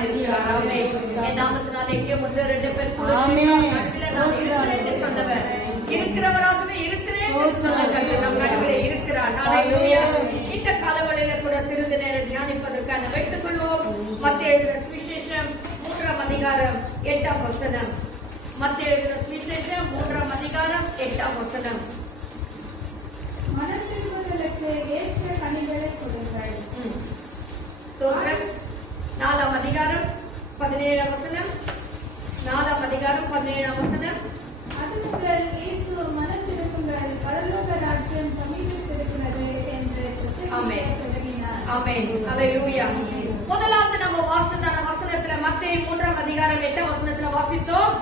தேவனாய் இருக்கிறார். ஆமென். என் நாமத்தினாலே எங்கே ஒன்று ரெண்டு பேர் கூட சொன்னவர் இருக்கிறவராகவே இருக்கிறேன் சொன்னவர் நம் நடுவே இருக்கிறார். ஹல்லேலூயா. இந்த காலவெளியில கூட சிறிது நேரம் தியானிப்பதற்கான வைத்துக் கொள்வோம். மத்தேயு எழுதின சுவிசேஷம் 3ஆம் அதிகாரம் 8ஆம் வசனம். மத்தேயு எழுதின சுவிசேஷம் 3ஆம் அதிகாரம் 8ஆம் வசனம். மனத்திரும்புதலுக்கு ஏற்ற கனிகளை கொடுங்கள். ஸ்தோத்திரம். 4ஆம் அதிகாரம் 17ஆம் வசனம். 4ஆம் அதிகாரம் 17ஆம் வசனம். அதுமுதல் இயேசு மனத்திரும்புங்கள், பரலோக ராஜ்யம் சமீபித்திருக்கிறது என்று பிரசங்கித்தார். ஆமென். ஹல்லேலூயா. முதலாவது நம்ம வாசித்த வசனத்துல மத்தேயு 3ஆம் அதிகாரம் 8ஆம் வசனத்துல வாசித்தோம்.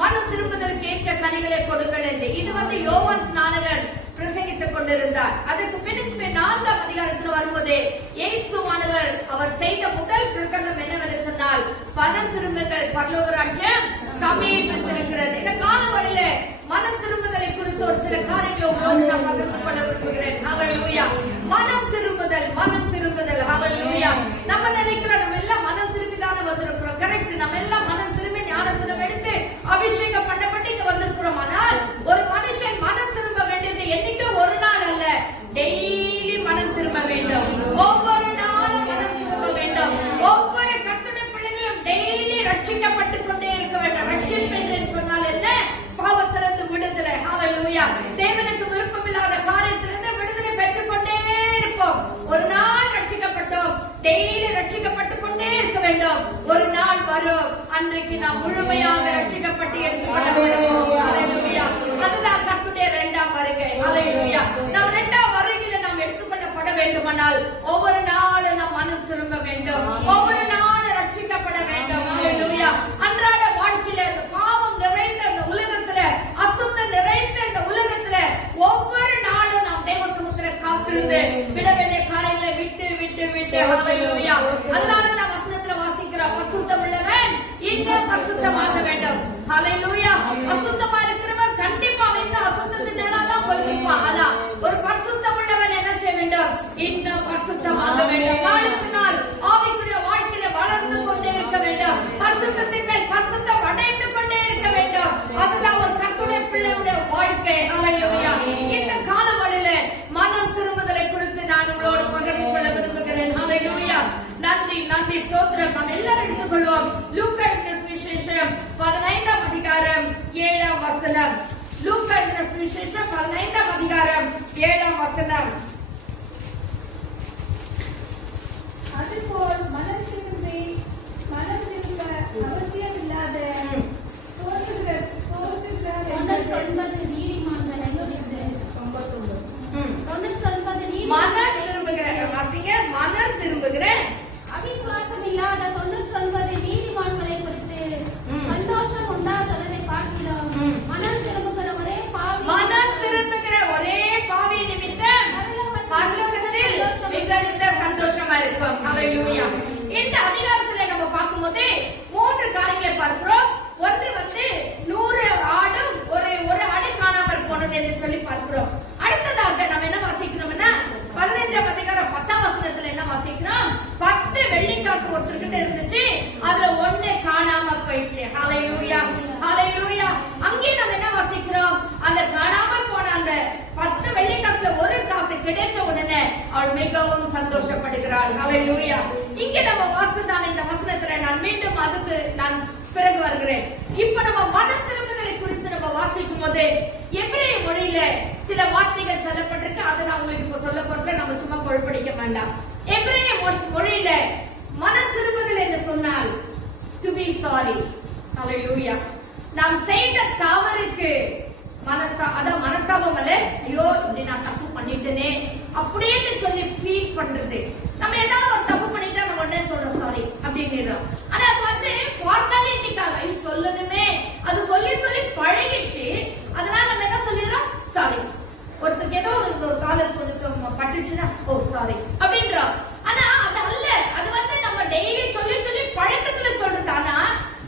மனம் திரும்புதலுக்கு ஏற்ற கனிகளை கொடுங்கள் என்று. இது யோவான் ஸ்நானகர் பிரசங்கித்துக் கொண்டிருந்தார். அதுக்கு பின்னுக்கு 4ஆம் அதிகாரத்தில் வரும்போதே இயேசுவானவர் அவர் செய்த முதல் பிரசங்கம் என்னவென்று சொன்னால், மனம் திரும்புங்கள், பரலோக ராஜ்யம் சமீபித்திருக்கிறது. இந்த காலவெளியில மனம் திரும்புதலை குறித்து ஒரு சில காரியங்களை உங்களோடு நான் பகிர்ந்து கொள்ள விரும்புகிறேன். ஹல்லேலூயா. மனம் திரும்புதல், மனம் திரும்புதல். ஹல்லேலூயா. நம்ம நினைக்கிறோம் நம்ம எல்லாம் மனம் திரும்பிதானே வந்திருக்கிறோம். கரெக்ட். நம்ம எல்லாம் மனம் திரும்பி ஞானஸ்நானம் எடுத்து அபிஷேகம் பண்ணப்பட்டு இங்க வந்திருக்கிறோம். ஆனால் ஒரு மனுஷன் மனம் திரும்ப வேண்டியது என்னைக்கு ஒரு நாள் அல்ல, டெய்லி மனம் திரும்ப வேண்டும். ஒவ்வொரு நாளும் மனம் திரும்ப வேண்டும். ஒவ்வொரு கர்த்தருடைய பிள்ளைகளும் டெய்லி ரட்சிக்கப்பட்டு கொண்டே இருக்க வேண்டும். ரட்சிப்பு என்று சொன்னால் என்ன? பாவத்திலிருந்து விடுதலை. ஹல்லேலூயா. தேவனுக்கு விருப்பமில்லாத காரியத்திலிருந்து விடுதலை பெற்றுக் கொண்டே இருப்போம். ஒரு நாள் ரட்சிக்கப்பட்டோம், டெய்லி ரட்சிக்கப்பட்டு கொண்டே இருக்க வேண்டும். ஒரு நாள் வரும், அன்றைக்கு நாம் முழுமையாக ரட்சிக்கப்பட்டு எடுத்துக்கொள்ளப்படுவோம். ஹல்லேலூயா. அதுதான் கர்த்தருடைய 2ஆம் வருகை. ஹல்லேலூயா. நாம் 2ஆம் வருகையில நாம் எடுத்துக்கொள்ளப்பட வேண்டுமானால் ஒவ்வொரு நாளும் நாம் மனம் திரும்ப வேண்டும். ஒவ்வொரு நாளும் ரட்சிக்கப்பட வேண்டும். ஹல்லேலூயா. அன்றாட வாழ்க்கையில இந்த பாவம் நிறைந்த இந்த உலகத்துல, அசுத்தம் நிறைந்த இந்த உலகத்துல ஒவ்வொரு நாளும் நாம் தேவ சமூகத்துல காத்திருந்து விட வேண்டிய காரியங்களை விட்டு விட்டு விட்டு. ஹல்லேலூயா. அதனால நான் வசனத்துல வாசிக்கிறோம், பரிசுத்தம் உள்ளவன் இன்னும் பரிசுத்தமாக வேண்டும். ஹல்லேலூயா. அசுத்தமா இருக்கிறவன் கண்டிப்பா இந்த அசுத்தத்தின் நேராதான் போயிருப்பான். ஆனா ஒரு பரிசுத்தம் உள்ளவன் என்ன செய்ய வேண்டும்? இன்னும் பரிசுத்தமாக வேண்டும். நாளுக்கு நாள் ஆவிக்குரிய வாழ்க்கையில வளர்ந்து கொண்டே இருக்க வேண்டும். பரிசுத்தத்தின் மேல் பரிசுத்தம் அடைந்து கொண்டே இருக்க வேண்டும். அதுதான் ஒரு கர்த்தருடைய பிள்ளையுடைய வாழ்க்கை. ஹல்லேலூயா. இந்த காலவெளியில மனம் திரும்புதலை குறித்து நான் உங்களோடு பகிர்ந்து கொள்ள விரும்புகிறேன். ஹல்லேலூயா. நன்றி நன்றி ஸ்தோத்திரம். நாம் எல்லாரும் எடுத்துக்கொள்வோம். லூக்கா எழுதின சுவிசேஷம் 15ஆம் அதிகாரம் 7ஆம் வசனம். லூக்கா எழுதின சுவிசேஷம் 15ஆம் அதிகாரம் 7ஆம் வசனம். அதுபோல் மனம் திரும்ப அவசியம் இல்லாத மனம் திரும்புகிற அவிசுவாசம் இல்லாத 99 நீதிமான்களை குறித்து சந்தோஷம் உண்டாகிறதை பார்க்கிறோம். மனம் திரும்புகிற ஒரே பாவி நிமித்தம் பரலோகத்தில் மிகுந்த சந்தோஷமா இருக்கும். ஹல்லேலூயா. இந்த அதிகாரத்துல நம்ம பார்க்கும்போது 3 காரியங்களை பார்க்கிறோம். ஒன்று 100 ஆடும் ஒரு ஆடு காணாமல் போனது என்று சொல்லி பார்க்கிறோம். அடுத்ததாக நம்ம என்ன வாசிக்கிறோம்னா 15ஆம் அதிகாரம் 10ஆம் வசனத்துல என்ன வாசிக்கிறோம்? 10 வெள்ளிக்காசு ஒருத்தர்கிட்ட இருந்துச்சு, அதுல 1 காணாம போயிடுச்சு. ஹல்லேலூயா. ஹல்லேலூயா. அங்கே நம்ம என்ன வாசிக்கிறோம்? அந்த காணாம போன அந்த 10 வெள்ளிக்காசுல ஒரு காசு கிடைத்த உடனே அவள் மிகவும் சந்தோஷப்படுகிறாள். ஹல்லேலூயா. இங்க நம்ம வாசித்தான இந்த வசனத்துல நான் மீண்டும் அதுக்கு நான் பிறகு வருகிறேன். இப்ப நம்ம மனம் திரும்புதலை குறித்து நம்ம வாசிக்கும் போது எபிரேய மொழியில சில வார்த்தைகள் சொல்லப்பட்டிருக்கு. அதை நான் உங்களுக்கு இப்ப சொல்ல போறேன். நம்ம சும்மா குழப்படிக்க வேண்டாம். எபிரேய மொழியில மனம் திரும்புதல் என்று சொன்னால் to be sorry. ஹல்லேலூயா. நாம் செய்த தவறுக்கு மனஸ்தாபம் அல்ல, ஐயோ இப்படி நான் தப்பு பண்ணிட்டேனே அப்படின்னு சொல்லி ஃபீல் பண்றது. நம்ம ஏதாவது ஒரு தப்பு பண்ணிட்டா நம்ம உடனே சொல்றோம் சாரி அப்படின்னு. ஆனா அது ஃபார்மாலிட்டிக்காக சொல்லணுமே, அது சொல்லி சொல்லி பழகிச்சு. அதனால நம்ம என்ன சொல்லிடுறோம்? சாரி. ஒருத்தருக்கு ஏதோ ஒரு காலர் கொஞ்சம் பட்டுச்சுன்னா ஓ சாரி அப்படின்றோம். ஆனா அது அல்ல, அது நம்ம டெய்லி சொல்லி சொல்லி பழக்கத்துல சொல்றது. ஆனா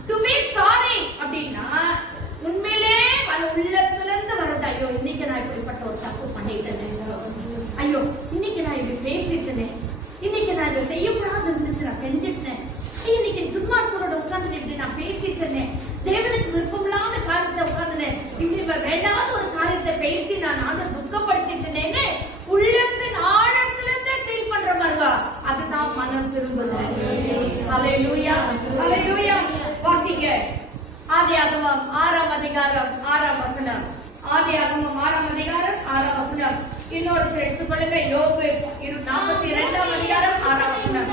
டு பி சாரி அப்படின்னா உண்மையிலே உள்ளத்துல இருந்து வரது. ஐயோ இன்னைக்கு நான் இப்படிப்பட்ட ஒரு தப்பு பண்ணிட்டேன், ஐயோ இன்னைக்கு நான் இப்படி பேசிட்டேனே, இன்னைக்கு நான் இதை செய்யக்கூடாது இருந்துச்சு நான் செஞ்சுட்டேன், இன்னைக்கு ஆதியாகமம் 6ஆம் அதிகாரம் 6ஆம் வசனம். ஆதியாகமம் 6ஆம் அதிகாரம் 6ஆம் வசனம். இன்னொருத்தர் எடுத்துக்கொள்ளுங்க. யோபு 42ஆம் அதிகாரம் 6ஆம் வசனம்.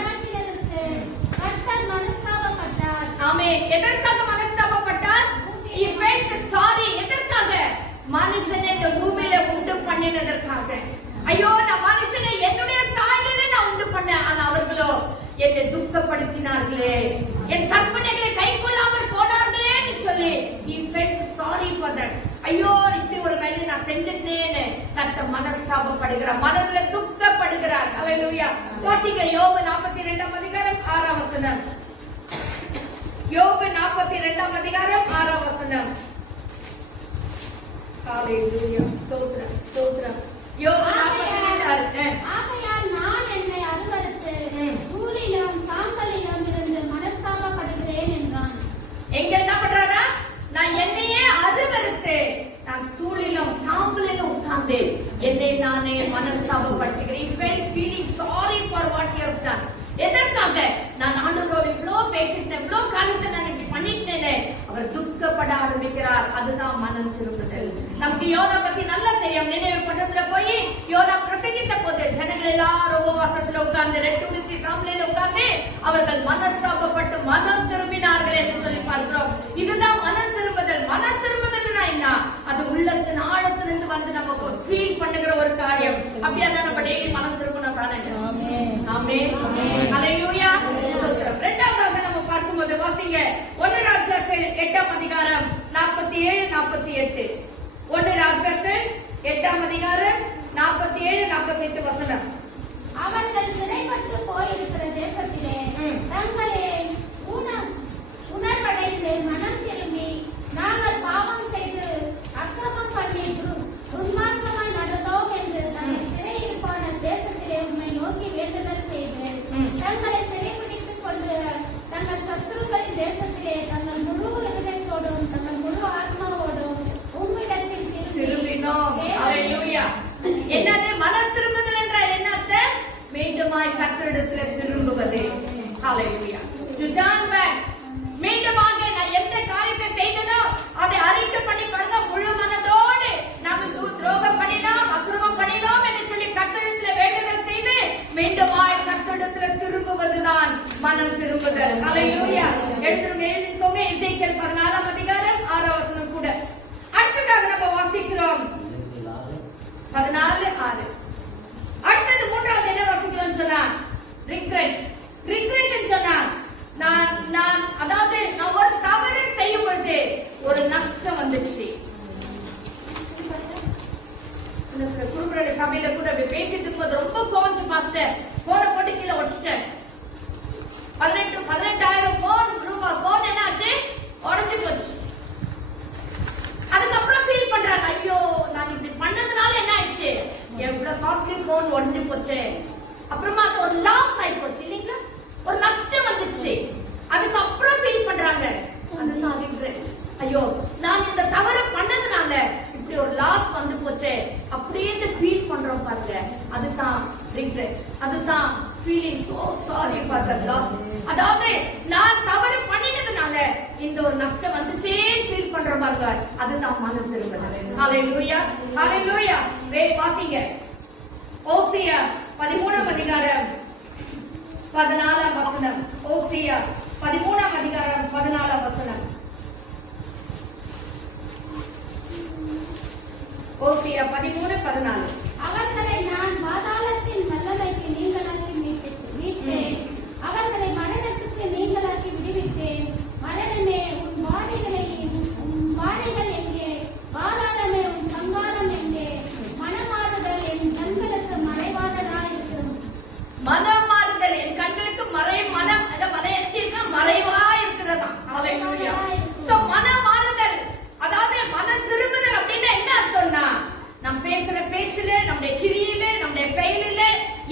ஆமென். எதற்காக மனஸ்தாபப்பட்டார்? He felt sorry. எதற்காக? மனுஷனை இந்த பூமியில உண்டு பண்ணினதற்காக. ஐயோ, நான் மனுஷனை என்னுடைய சாயலிலே நான் உண்டு பண்ணேன், ஆனா அவர்களோ என்னை துக்கப்படுத்தினார்களே, என் கற்பனைகளை கைக்கொள்ளாமல் போனார்களேன்னு சொல்லி he felt sorry for that. ஐயோ, இப்படி ஒரு வேலை நான் செஞ்சிட்டேன்னு கர்த்தர் மனஸ்தாபப்படுகிறார், மனதுல துக்கப்படுகிறார். ஹalleluya. வாசிங்க யோபு 42ஆம் அதிகாரம் 6ஆம் வசனம். யோபு 42ஆம் அதிகாரம் 6ஆம் வசனம். ஹalleluya. ஸ்தோத்திரம் ஸ்தோத்திரம். யோபு 42. ஆகையால் நான் என்னை அருவருத்து தூளிலும் சாம்பலிலும் இருந்து மனஸ்தாபப்படுகிறேன் என்றான். எங்க என்ன பண்றாரா? நான் என்னையே அருவருத்து நான் தூளிலும் சாம்பலிலும் உட்கார்ந்து என்னை நானே மனஸ்தாபப்படுத்துகிறேன். He felt feeling sorry for what he has done. எதற்காக? நான் ஆண்டவரோடு இவ்வளவு பேசிட்டேன், இவ்வளவு காலத்தை நான் இப்படி பண்ணிட்டேனே. அவர் துக்கப்பட ஆரம்பிக்கிறார். அதுதான் மனம் திரும்புதல். நமக்கு யோனா பத்தி நல்லா தெரியும். நினைவு பட்டணத்துல போய் யோனா பிரசங்கித்த போது ஜனங்கள் எல்லாரும் உபவாசத்துல உட்கார்ந்து ரெட்டுடுத்தி சாம்பலில் உட்கார்ந்து அவர்கள் மனஸ்தாபப்பட்டு மனம் திரும்பினார்கள் என்று சொல்லி பார்க்கிறோம். இதுதான் மனம் திரும்புதல். மனம் திரும்புதல்னா என்ன? அது உள்ளத்தின் ஆழத்திலிருந்து வந்து நமக்கு ஃபீல் பண்ணுகிற ஒரு காரியம். அப்படியே நம்ம டெய்லி மனம் திரும்பணும் தானே? ஆமென் ஆமென். ஹalleluya. ஸ்தோத்திரம். இரண்டாவதாக நம்ம பார்க்கும்போது வாசிங்க 1 ராஜாக்கள் 8ஆம் அதிகாரம் 47 48. 1 ராஜாக்கள் 8ஆம் அதிகாரம் 47 48 வசனம். அவர்கள் சிறைப்பட்டு போயிருக்கிற தேசத்திலே தங்களே உணர்வடைந்து மனம் திரும்பி நாங்கள் பாவம் செய்து அக்கிரமம் பண்ணி துன்மார்க்கமாய் நடந்தோம் என்று தங்கள் சிறையிருப்பான தேசத்திலே உம்மை நோக்கி வேண்டுதல் செய்து தங்களை சிறைப்பிடித்துக் கொண்டு தங்கள் சத்துருக்களின் தேசத்திலே தங்கள் முழு இதயத்தோடும் தங்கள் முழு ஆத்மாவோடும் உம்மிடத்தில் திரும்பினோம். ஹalleluya. என்னது மனம் திரும்புதல் என்றால் என்ன அர்த்தம்? மீண்டுமாய் கர்த்தரிடத்தில் திரும்புவது. ஹalleluya. To turn back. மீண்டுமாக நான் எந்த காரியத்தை செய்தனோ அதை அறிக்கை பண்ணி பாருங்க. முழு மனதோடு நாங்கள் துரோகம் பண்ணினோம், அக்கிரமம் பண்ணினோம் என்று சொல்லி கர்த்தரிடத்தில் வேண்டுதல் செய்து மீண்டுமாய் கர்த்தரிடத்தில் திரும்புவதுதான் மனம் திரும்புதல். ஹalleluya. எழுதிக்கோங்க. எசேக்கியேல் 14ஆம் அதிகாரம் 6ஆம் வசனம் கூட. அடுத்ததாக நம்ம வாசிக்கிறோம் 14:6. அடுத்தது மூன்றாவது என்ன வாசிக்கிறோம் சொன்னா ரிக்ரெட். ரிக்ரெட் சொன்னா நான் அதாவது நான் ஒரு தவறு செய்யும் பொழுது ஒரு நஷ்டம் வந்துச்சு. குருபரளி சபையில கூட அப்படி பேசிட்டு இருக்கும்போது ரொம்ப கோவச்சு பாஸ்டர், போனை போட்டு கீழே உடைச்சிட்டேன். 18,000 போன் என்ன ஆச்சு? உடைஞ்சு போச்சு. அதுக்கப்புறம் ஃபீல் பண்றாங்க, ஐயோ நான் இப்படி பண்ணதுனால என்ன ஆயிடுச்சு, எவ்வளவு காஸ்ட்லி போன் உடைஞ்சு போச்சு. அப்புறமா அது ஒரு லாஸ் ஆயி போச்சு இல்லைங்களா, ஒரு நஷ்டம் வந்துச்சு. அதுக்கப்புறம் ஃபீல் பண்றாங்க, அதுதான் ரிக்ரெட். ஐயோ நான் இந்த தவறு பண்ணதுனால இப்படி ஒரு லாஸ் வந்து போச்சு அப்படியே ஃபீல் பண்றோம் பாருங்க, அதுதான் ரிக்ரெட். அதுதான் feeling so sorry for the loss. அதாவது நான் தவறு பண்ணினதுனால இந்த ஒரு நஷ்டம் வந்துச்சே ஃபீல் பண்றோம் பாருங்க, அதுதான் மனம் திரும்புதல். ஹalleluya ஹalleluya. வாசிங்க ஓசியா 13ஆம் அதிகாரம் 14ஆம் வசனம். ஓசியா 13ஆம் அதிகாரம் 14ஆம் வசனம். ஓசியா 13:14. அவர்களை நான் பாதாளத்தின் வல்லமைக்கு நீங்களாக்கி மீட்டேன், அவர்களை மரணத்துக்கு நீங்களாக்கி விடுவித்தேன். மரணமே உன் வாடைகள் எங்கே? பாதாளமே உன் சங்காரம் எங்கே? மனமாறுதல் என் கண்களுக்கு மறைவானதாயிருக்கும். மனமாறுதல் என் கண்களுக்கு மனம் மறைவா இருக்கிறதா. ஹalleluya. சோ மனமாறுதல் அதாவது மனம் திரும்புதல் அப்படின்னா என்ன அர்த்தம்னா, நாம் பேசுற பேச்சிலே, நம்முடைய கிரியிலே, நம்முடைய செயலிலே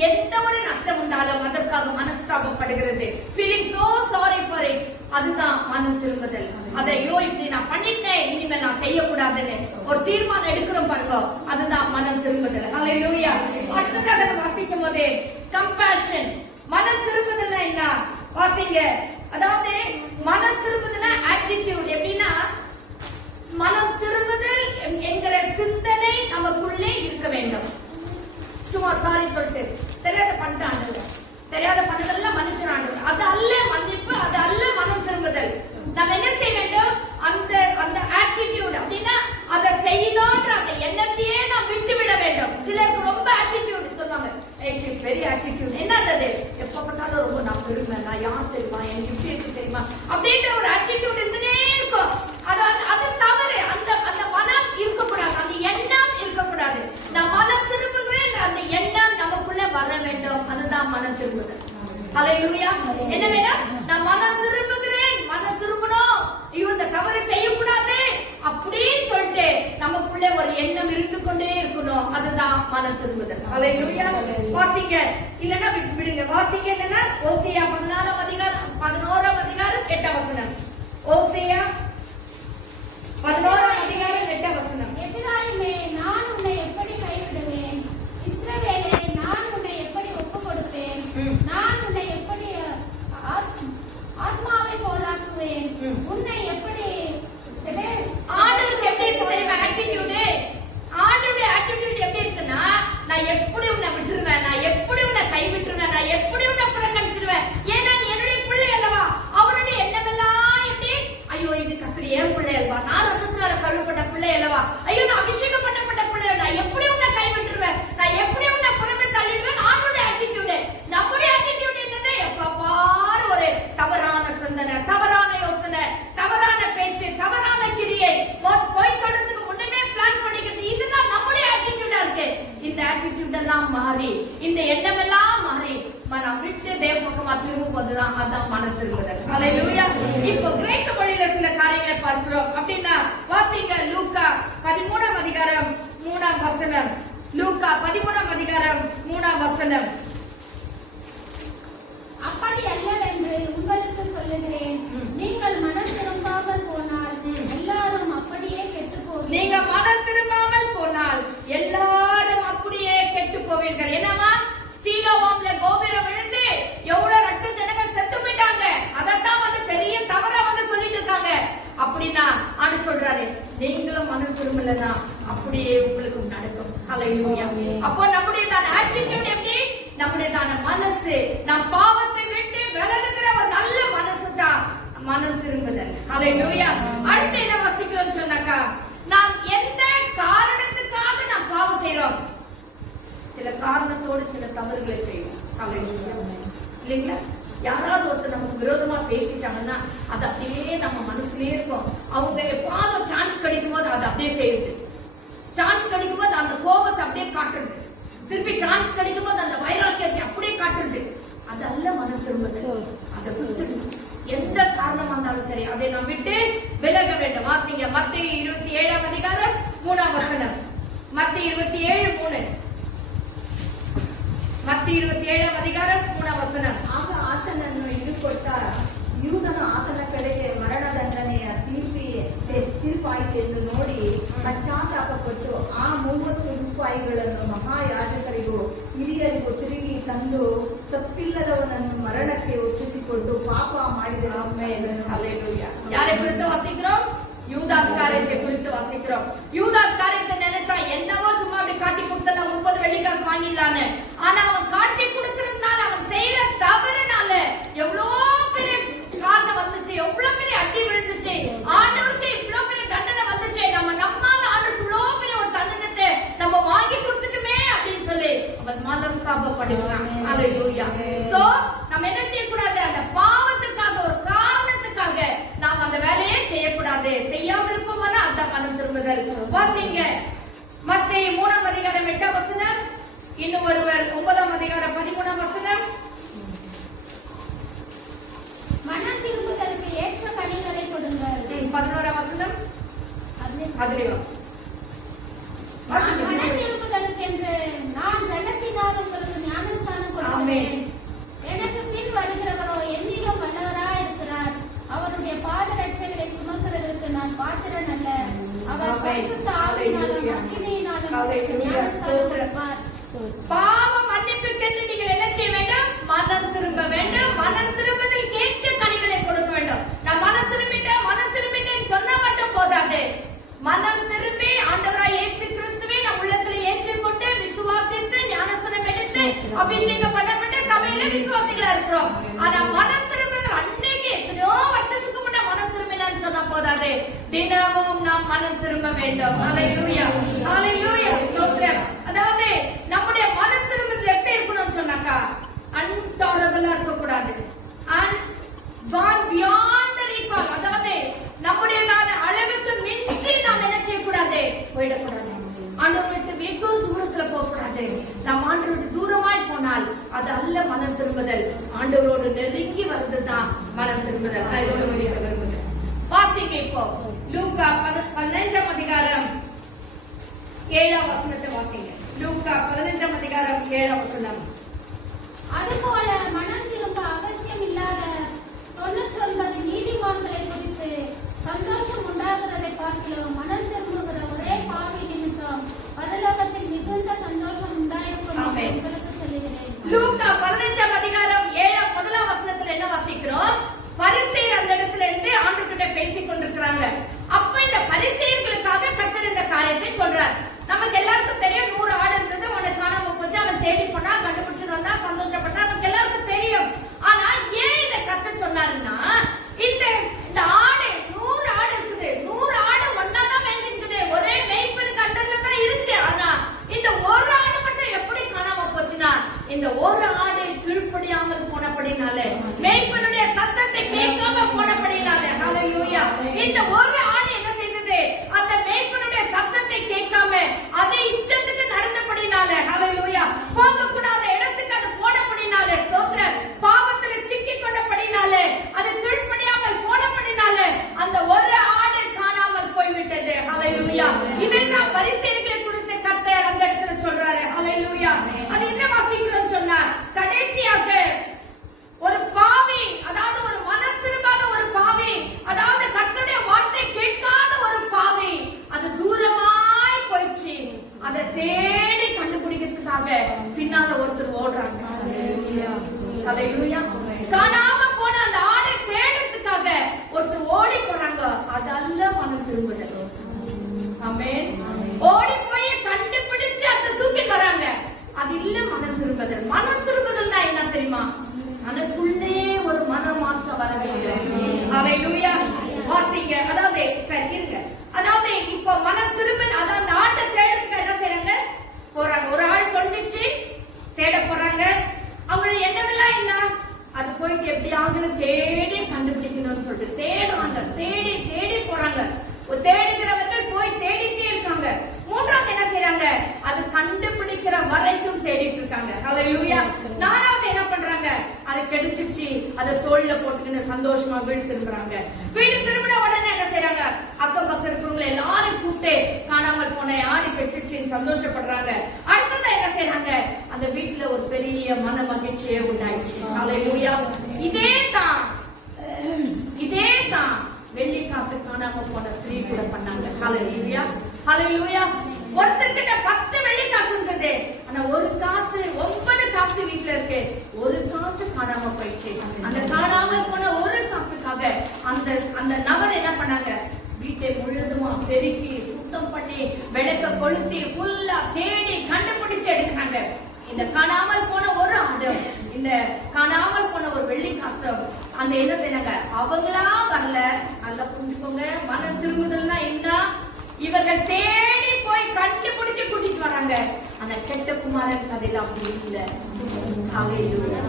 எந்த ஒரு நஷ்டம் வந்தாலும் அதற்காக மனஸ்தாபப்படுகிறது. Feeling so sorry for it. அதுதான் மனம் திரும்புதல். அதையோ இப்படி நான் பண்ணிட்டேன், இனிமேல் நான் செய்யக்கூடாதுன்னு ஒரு தீர்மானம் எடுக்கிறோம் பாருங்க, அதுதான் மனம் திரும்புதல். ஹalleluya. அடுத்ததாக வாசிக்கும் போதே கம்பேஷன். மனம் திரும்புதல்னா என்ன வாசிங்க. அதாவது மனம் திரும்புதல்னா ஆட்டிட்யூட். எப்படின்னா சும்மா சாரி சொல்லிட்டு தெரியாத பண்ணிட்டாங்க, தெரியாத பண்ணதெல்லாம் மன்னிச்சிடாங்க. அது அல்ல மன்னிப்பு, அது அல்ல மனம் திரும்புதல். நம்ம என்ன செய்ய வேண்டும்? அந்த அந்த ஆட்டிடியூட் அப்படின்னா அதை செய்யணும்ன்ற அந்த எண்ணத்தையே நாம் விட்டு விட வேண்டும். சிலருக்கு ரொம்ப ஆட்டிடியூட் சொல்லுவாங்க, வெரி ஆட்டிடியூட். என்னது? எப்ப பார்த்தாலும் ரொம்ப நான் பெருமை, நான் யார் தெரியுமா, எனக்கு இப்படி இருக்கு தெரியுமா அப்படின்ற ஒரு ஆட்டிடியூட் இருந்துட்டே இருக்கும். அது தவறு. அந்த அந்த மனம் இருக்கக்கூடாது, அந்த எண்ணம் இருக்கக்கூடாது. நான் மனம் திரும்புகிறேன் அந்த எண்ணம் நமக்குள்ள வர வேண்டும். அதுதான் மனம் திரும்புதல். ஹல்லேலூயா. என்ன வேணும்? நான் மனம் திரும்புகிறேன், மனம் திரும்பணும், இந்த தவறு செய்யக்கூடாது அப்படின்னு சொல்லிட்டு நமக்குள்ள ஒரு எண்ணம் இருந்து கொண்டே இருக்கணும். அதுதான் மனம் திரும்புதல். ஹல்லேலூயா. வாசிங்க, இல்லன்னா விடுங்க. வாசிங்க, இல்லன்னா ஓசியா 14ஆம் அதிகாரம் 11ஆம் அதிகாரம் 8ஆம் வசனம். ஓசியா 11ஆம் அதிகாரம் 8ஆம் வசனம். எபிராயிமே, நான் உன்னை எப்படி கைவிடுவேன்? இஸ்ரவேலே, நான் உன்னை எப்படி ஒப்புக் கொடுப்பேன்? நான் உன்னை எப்படி ஆத்மாவை போலாக்குவேன்? உன்னை எப்படி ஆண்டவருக்கு எப்படி இருக்கு தெரியுமா ஆட்டிடியூட்? ஆண்டவருடைய ஆட்டிடியூட் எப்படி இருக்குன்னா, நான் எப்படி உன்னை விட்டுருவேன், நான் எப்படி உன்னை கைவிட்டுருவேன், நான் எப்படி உன்னை புறக்கணிச்சிடுவேன். ஏன்னா நீ என்னுடைய பிள்ளை அல்லவா. அவருடைய எண்ணமெல்லாம் எப்படி? ஐயோ இது கர்த்தர் ஏன் பிள்ளை அல்லவா, நான் ரத்தத்தினால கழுவப்பட்ட பிள்ளை அல்லவா, ஐயோ நான் அபிஷேகம் பண்ணப்பட்ட பிள்ளை, நான் எப்படி உன்னை கைவிட்டுருவேன், நான் எப்படி உன்னை புறமே தள்ளிடுவேன். ஆண்டவருடைய ஆட்டிடியூட். நம்முடைய ஆட்டிடியூட் என்னது? எப்ப பாரு ஒரு தவறான சிந்தனை, தவறான யோசனை, தவறான பேச்சு, தவறான கிரியை, போய் சொல்றதுக்கு முன்னமே பிளான் பண்ணிக்கிறது. இதுதான் நம்முடைய ஆட்டிடியூடா இருக்கு. இந்த ஆட்டிடியூட் எல்லாம் மாறி, இந்த எண்ணம் எல்லாம் மாறி மனம் விட்டு தேவ பக்கமா திரும்பும் போதுதான் அதான் மனம் திரும்புதல். ஹல்லேலூயா. இப்போ கிரேக்க மொழியில சில காரியங்களை பார்க்கிறோம். அப்படின்னா வாசிங்க லூக்கா 13ஆம் அதிகாரம் 3ஆம் வசனம். லூக்கா 13ஆம் அதிகாரம் 3ஆம் வசனம். அப்படி அல்லவென்று உங்களுக்கு சொல்லுகிறேன், நீங்கள் மனம் திரும்பாமல் போனால் எல்லாரும் அப்படியே கெட்டு போவீர்கள். நீங்க மனம் திரும்பாமல் போனால் எல்லாரும் அப்படியே கெட்டு போவீர்கள். என்னமா? சீலோவாம்ல கோபுரம் விழுந்து எவ்வளவு லட்சம் ஜனங்கள் செத்து போயிட்டாங்க. அதத்தான் வந்து பெரிய தவறா வந்து சொல்லிட்டு இருக்காங்க. அப்படின்னா ஆண்டு சொல்றாரு, நீங்களும் மனம் திரும்பலனா அப்படியே உங்களுக்கு நடக்கும். ஹல்லேலூயா. அப்போ நம்முடைய தான ஆட்டிட்யூட் எப்படி? நம்முடைய தான மனசு, நம் பாவத்தை விட்டு விலகுகிற ஒரு நல்ல மனசு தான் மனம் திரும்புதல். ஹல்லேலூயா. அடுத்து என்ன வாசிக்கிறோம் சொன்னாக்கா, நாம் எந்த காரணத்துக்காக நாம் பாவம் செய்றோம்? சில காரணத்தோடு சில தவறுகளை செய்வோம். ஹல்லேலூயா. இல்லைங்களா? யாராவது ஒருத்தர் நமக்கு விரோதமா பேசிட்டாங்கன்னா அது அப்படியே நம்ம மனசுலயே இருக்கும். அவங்க எப்பாவது சான்ஸ் கிடைக்கும் போது அதை அப்படியே செய்யுது. சான்ஸ் கிடைக்கும் போது அந்த கோபத்தை அப்படியே காட்டுறது, திருப்பி சான்ஸ் கிடைக்கும் போது அந்த வைராக்கியத்தை அப்படியே காட்டுறது. அதல்ல மனம் திரும்புதல். அதை விட்டுடணும். எந்த காரணமா இருந்தாலும் சரி அதை நாம் விட்டு விலக வேண்டும். வாசிங்க மத்தேயு 27ஆம் அதிகாரம் 3ஆம் வசனம். மத்தேயு 27:3. ಮತ್ತೆಯು 27ನೇ ಅಧಿಕಾರ 3ನೇ ವಚನ. ಆಗ ಆತನನ್ನು ಹಿಡಿದುಕೊಟ್ಟ ಯೂದನು ಆತನ ಕಡೆಗೆ ಮರಣದಂಡನೆಯ ತೀರ್ಪಾಯಿತೆಂದು ನೋಡಿ ಪಶ್ಚಾತ್ತಾಪಪಟ್ಟು ಆ 30 ರೂಪಾಯಿಗಳನ್ನು ಮಹಾಯಾಜಕರಿಗೂ ಹಿರಿಯರಿಗೂ ತಿರುಗಿ ತಂದು ತಪ್ಪಿಲ್ಲದವನನ್ನು ಮರಣಕ್ಕೆ ಒಪ್ಪಿಸಿಕೊಂಡು ಪಾಪ ಮಾಡಿದನು. யாரை குறித்து வாசிக்கிறோம்? யூதாஸ் காரியத்தை குறித்து வாசிக்கிறோம். யூதாஸ் காரியத்தை நினைச்சா என்னவோ சும்மா அப்படி காட்டி கொடுத்தா 30 வெள்ளிக்காசு வாங்கிடலான்னு. ஆனா அவன் காட்டி கொடுக்கறதுனால, அவன் செய்யற தவறுனால எவ்வளவு பெரிய காரணம் வந்துச்சு, எவ்வளவு பெரிய அடி விழுந்துச்சு, ஆண்டவருக்கு இவ்வளவு பெரிய தண்டனை வந்துச்சு. நம்மால ஆண்டவருக்கு இவ்வளவு பெரிய ஒரு தண்டனத்தை நம்ம வாங்கி கொடுத்துட்டுமே அப்படின்னு சொல்லி அவன் மனஸ்தாபப்படுகிறான். ஹல்லேலூயா. சோ நம்ம என்ன செய்யக்கூடாது? அந்த பாவத்துக்காக, ஒரு காரணத்துக்காக நாம் அந்த வேலையை செய்யக்கூடாது. செய்யாம இருப்போம்னா அதான் மனம் திரும்புதல். வாசிங்க மத்தேயு 3ஆம் அதிகாரம் 8ஆம் வசனம். இன்னும் ஒருவர் 9ஆம் அதிகாரம் 13ஆம் வசனம். மனம் திரும்புதலுக்கு ஏற்ற கனிகளை கொடுங்கள். 11ஆம் வசனம். அதிலே மனம் திரும்புதலுக்கு என்று நான் ஜலத்தினால் உங்களுக்கு ஞானஸ்நானம் கொடுக்கிறேன். எனக்கு பின் வருகிறவரோ என்னிலும் வல்லவராய் இருக்கிறார். அவருடைய பாதரட்சைகளை சுமக்கிறதற்கு நான் பாத்திரன் அல்ல. அவர் பரிசுத்த ஆவியினாலும் அக்கினியினாலும் ஞானஸ்நானம் கொடுப்பார். பாவ மன்னிப்புக்கென்று நீங்கள் என்ன செய்ய வேண்டும்? மனம் திரும்ப வேண்டும். மனம் திரும்புதல் கேட்ட கனிகளை கொடுக்க வேண்டும். நான் மனம் திரும்பிட்டேன் சொன்னா மட்டும் போதாது. மனம் திரும்பி ஆண்டவராய் இயேசு கிறிஸ்துவை நம் உள்ளத்தில் ஏற்றுக்கொண்டு விசுவாசித்து ஞானஸ்நானம் கூடாது. தினமும் நாம் மனம் திரும்ப வேண்டும். ஹalleluya, ஹalleluya, ஸ்தோத்திரம். அதாவது நம்முடைய மனம் திரும்புதல் எப்படி இருக்கணும்னு சொன்னாக்கா, அன்டாலபிளா இருக்க கூடாது. gone beyond the recall. அதாவது நம்முடைய அளவுக்கு மிஞ்சி நாம் என்ன செய்ய கூடாது, போயிடக்கூடாது. ஆண்டவரை விட்டு வெகு தூரத்துல போக கூடாது. நாம் ஆண்டவரை விட்டு தூரமாய் போனால் அது அல்ல மனம் திரும்புதல். ஆண்டவரோடு நெருங்கி வருதுதான் மனம் திரும்புதல். நான் இதோட முடிக்க விரும்புகிறேன். வாசிங்க இப்போ லூக்கா 15ஆம் அதிகாரம் 7ஆம் வசனத்தை வாசிங்க. லூக்கா 15ஆம் அதிகாரம் 7ஆம் வசனம். அதுபோல மனம் திரும்ப அவசியம் இல்லாத 99 நீதிமான்களை குறித்து சந்தோஷம் உண்டாகிறதை பார்க்கிறோம். மனம் திரும்புகிற ஒரே பாவி நிமித்தம் பரலோகத்தில் மிகுந்த சந்தோஷம் உண்டாயிருக்கும் உங்களுக்கு சொல்லுகிறேன். லூக்கா 15ஆம் அதிகாரம் 1ஆம் வசனத்துல என்ன வாசிக்கிறோம்? பரிசேயர் அந்த இடத்துல இருந்து ஆண்டவர்கிட்ட பேசிக் கொண்டிருக்கிறாங்க. அப்ப இந்த பரிசேயர்களுக்காக கர்த்தர் இந்த காரியத்தை சொல்றார். நமக்கு எல்லாருக்கும் தெரியும், 100 ஆடு இருந்தது, உனக்கு காணாம போச்சு, அவன் தேடி போனா, கண்டுபிடிச்சு வந்தா, சந்தோஷப்பட்டா, நமக்கு எல்லாருக்கும் தெரியும். ஆனா ஏன் இதை கர்த்தர் சொன்னாருன்னா, இந்த ஆடு 100 ஆடு இருக்குது, 100 ஆடு ஒன்னாதான் மேய்ஞ்சிருக்குது, ஒரே மேய்ப்பனுக்கு அண்டர்ல தான் இருக்கு. ஆனா இந்த ஒரு ஆடு மட்டும் எப்படி காணாம போச்சுன்னா, இந்த ஒரு ஆடு கீழ்ப்படியாமல் போனபடினாலே, மேய்ப்பனுடைய சத்தத்தை கேட்காம போனபடினாலே, ஹalleluya, இந்த ஒரு ஆடு என்ன செய்தது, அந்த மேய்ப்பனுடைய சத்தத்தை கேட்காம அதை இஷ்டத்துக்கு நடந்தபடினாலே, ஹalleluya, போகக்கூடாத இடத்துக்கு அது போனபடினாலே, ஸ்தோத்திரம், பாவத்துல சிக்கி கொண்டபடினாலே, அது கீழ்ப்படியாமல் போனபடினாலே அந்த ஒரு ஆடு காணாமல் போய்விட்டது. ஹalleluya, இதைத்தான் பரிசேயர்களை குறித்து கர்த்தர் அந்த இடத்துல சொல்றாரு. ஹalleluya, அது என்ன வாசிக்கிறோம் சொன்னா, கடைசியாக ஒரு பாவி, அதாவது ஒரு மனம் திரும்பாத ஒரு பாவி, அதாவது கர்த்தருடைய வார்த்தை கேட்காத ஒரு பாவி, அது தூரமாய் போயிடுச்சு. அதை தேடி கண்டுபிடிக்கிறதுக்காக பின்னால ஒருத்தர் ஓடுறாங்க. ஹalleluya, காணாம போன அந்த ஆடை தேடுறதுக்காக ஒருத்தர் ஓடி போறாங்க. அதல்ல மனம் திரும்புதல். ஆமென். ஓடி போய் கண்டுபிடிச்சு அதை தூக்கி வராங்க. அது இல்ல மனம் திரும்புதல். மனம் திரும்புதல்னா என்ன தெரியுமா? எனக்குள்ளே ஒரு மனமாற்றம் வர வேண்டும். ஹalleluya, வாசிங்க. அதாவது சரி இருங்க. அதாவது இப்போ மனம் திரும்புதல், அதாவது அந்த ஆட்டை தேடுறதுக்கு என்ன செய்றாங்க, போறாங்க. ஒரு ஆள் தொலைஞ்சிச்சு, தேட போறாங்க. அவங்க என்னவெல்லாம் என்ன, அது போயிட்டு எப்படியாவது தேடி கண்டுபிடிக்கணும்னு சொல்லிட்டு தேடுறாங்க. தேடி தேடி போறாங்க. தேடுகிறவர்கள் போய் தேடிட்டே இருக்காங்க. மூன்றாவது என்ன செய்றாங்க, அது கண்டுபிடிக்கிற வரைக்கும் தேடிட்டு இருக்காங்க. ஹalleluya, நாலாவது என்ன பண்றாங்க, அது கிடைச்சிச்சு, அதை தோள்ல போட்டுக்கின்னு சந்தோஷமா வீடு திரும்புறாங்க. வீடு திரும்பின உடனே என்ன செய்றாங்க, அக்கம் பக்கம் இருக்கிறவங்க எல்லாரும் கூப்பிட்டு காணாமல் போன ஆடி கிடைச்சிச்சுன்னு சந்தோஷப்படுறாங்க. அடுத்தது என்ன செய்றாங்க, அந்த வீட்டுல ஒரு பெரிய மன மகிழ்ச்சியே உண்டாயிடுச்சு. ஹalleluya, இதே தான் வெள்ளி காசு காணாம போன ஸ்திரீ கூட பண்ணாங்க. ஹalleluya, ஹalleluya, ஒருத்தர்கிட்ட 10 வெள்ளி காசு இருந்தது, ஆனா ஒரு காசு 9 காசு வீட்டுல இருக்கு, ஒரு காசு காணாம போயிடுச்சு. அந்த காணாம போன ஒரு காசுக்காக அந்த நபர் என்ன பண்ணாங்க, வீட்டை முழுதுமா பெருக்கி சுத்தம் பண்ணி விளக்க கொளுத்தி ஃபுல்லா தேடி கண்டுபிடிச்சு எடுக்கிறாங்க. இந்த காணாமல் போன ஒரு ஆடு, இந்த காணாமல் போன ஒரு வெள்ளி காசு, அந்த என்ன செய்றாங்க, அவங்களா வரல. நல்லா புரிஞ்சுக்கோங்க, மனம் திரும்புதல்னா என்ன, இவர்கள் தேடி போய் கண்டுபிடிச்சு கூட்டிட்டு வராங்க. ஆனா கெட்ட குமாரன் கதையில அப்படி இல்ல. ஹalleluya,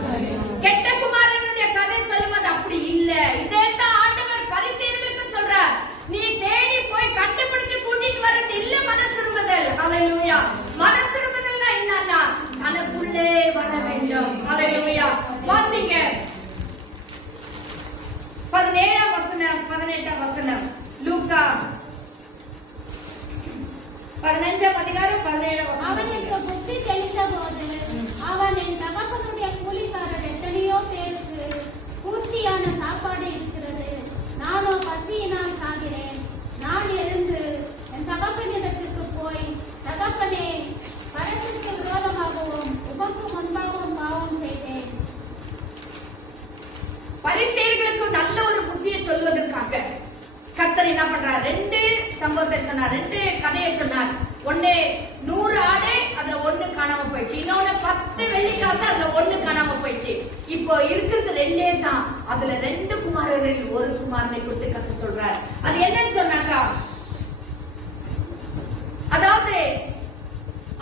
கெட்ட குமாரனுடைய கதை சொல்லுவது அப்படி இல்ல. இதைத்தான் ஆண்டவர் பரிசேயர்களுக்கு சொல்றார், நீ தேடி போய் கண்டுபிடிச்சு கூட்டிட்டு வரது இல்ல மனம் திரும்புதல். ஹalleluya, மனம் திரும்புதல்னா என்னன்னா தனக்குள்ளே வர வேண்டும். ஹalleluya, வாசிங்க 17ஆம் வசனம் 18ஆம் வசனம். லூக்கா 15ஆம் அதிகாரம் 17ஆம் வசனம். அவனுக்கு புத்தி தெளிந்த போது அவன், என் தகப்பனுடைய கூலிக்காரர் எத்தனையோ பேருக்கு பூர்த்தியான சாப்பாடு இருக்கிறது, நானோ பசியினால் சாகிறேன். நான் எழுந்து என் தகப்பனிடத்திற்கு போய், தகப்பனே, பரத்திற்கு விரோதமாகவும் உமக்கு முன்பாகவும் பாவம் செய்தேன். பரிசேயர்களுக்கு நல்ல ஒரு புத்தியை சொல்வதற்காக கர்த்தர் என்ன பண்றார், 2 சம்பவத்தை சொன்னார், 2 கதையை சொன்னார். ஒண்ணு 100 ஆடு, அதுல 1 காணாம போயிடுச்சு. இன்னொன்னு 10 வெள்ளி காசு, அதுல 1 காணாம போயிடுச்சு. இப்போ இருக்கிறது 2 தான். அதுல 2 குமாரர்களில் ஒரு குமாரனை குறித்து கர்த்தர் சொல்றார். அது என்னன்னு ஹalleluya. அதாவது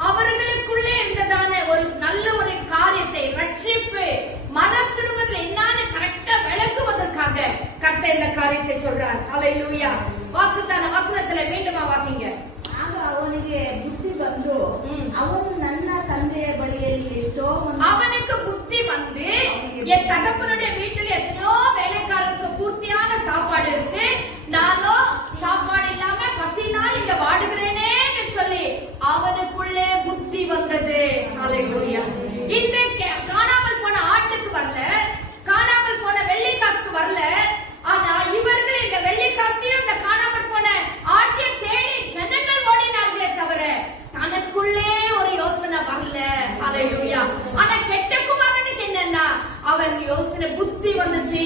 அவர்களுக்குள்ளே இருந்ததான ஒரு நல்ல ஒரு காரியத்தை ரட்சிப்பு மன திரும்புதல் என்னன்னு கரெக்டா விளக்குவதற்காக கர்த்தர் இந்த காரியத்தை சொல்றார். ஹalleluya. வாசித்தான வசனத்துல மீண்டுமா வாசிங்க. ಆಗ ಅವನಿಗೆ ಬುದ್ಧಿ ಬಂದು ಅವನು ನನ್ನ ತಂದೆಯ ಬಳಿಯಲ್ಲಿ ಎಷ್ಟೋ அவனுக்கு புத்தி வந்து என் தகப்பனுடைய வீட்டில் எத்தனையோ வேலைக்காரருக்கு பூர்த்தியான சாப்பாடு இருக்கு, நானோ சாப்பாடு இல்லாம பசினால் இங்க வாடுகிறேனே சொல்லி அவனுக்குள்ளே புத்தி வந்தது. ஹalleluya. இந்த காணாமல் போன ஆட்டுக்கு வரல, காணாமல் போன வெள்ளிக்காசுக்கு வரல, ஆனா இவர்கள் இந்த வெள்ளிக்காசையும் இந்த காணாமல் போன ஆட்டை தேடி ஜனங்கள் ஓடினார்களே தவிர தனக்குள்ளே ஒரு யோசனை வரல. ஹalleluya. ஆனா கெட்ட குமாரனுக்கு என்னன்னா அவன் யோசனை புத்தி வந்துச்சு,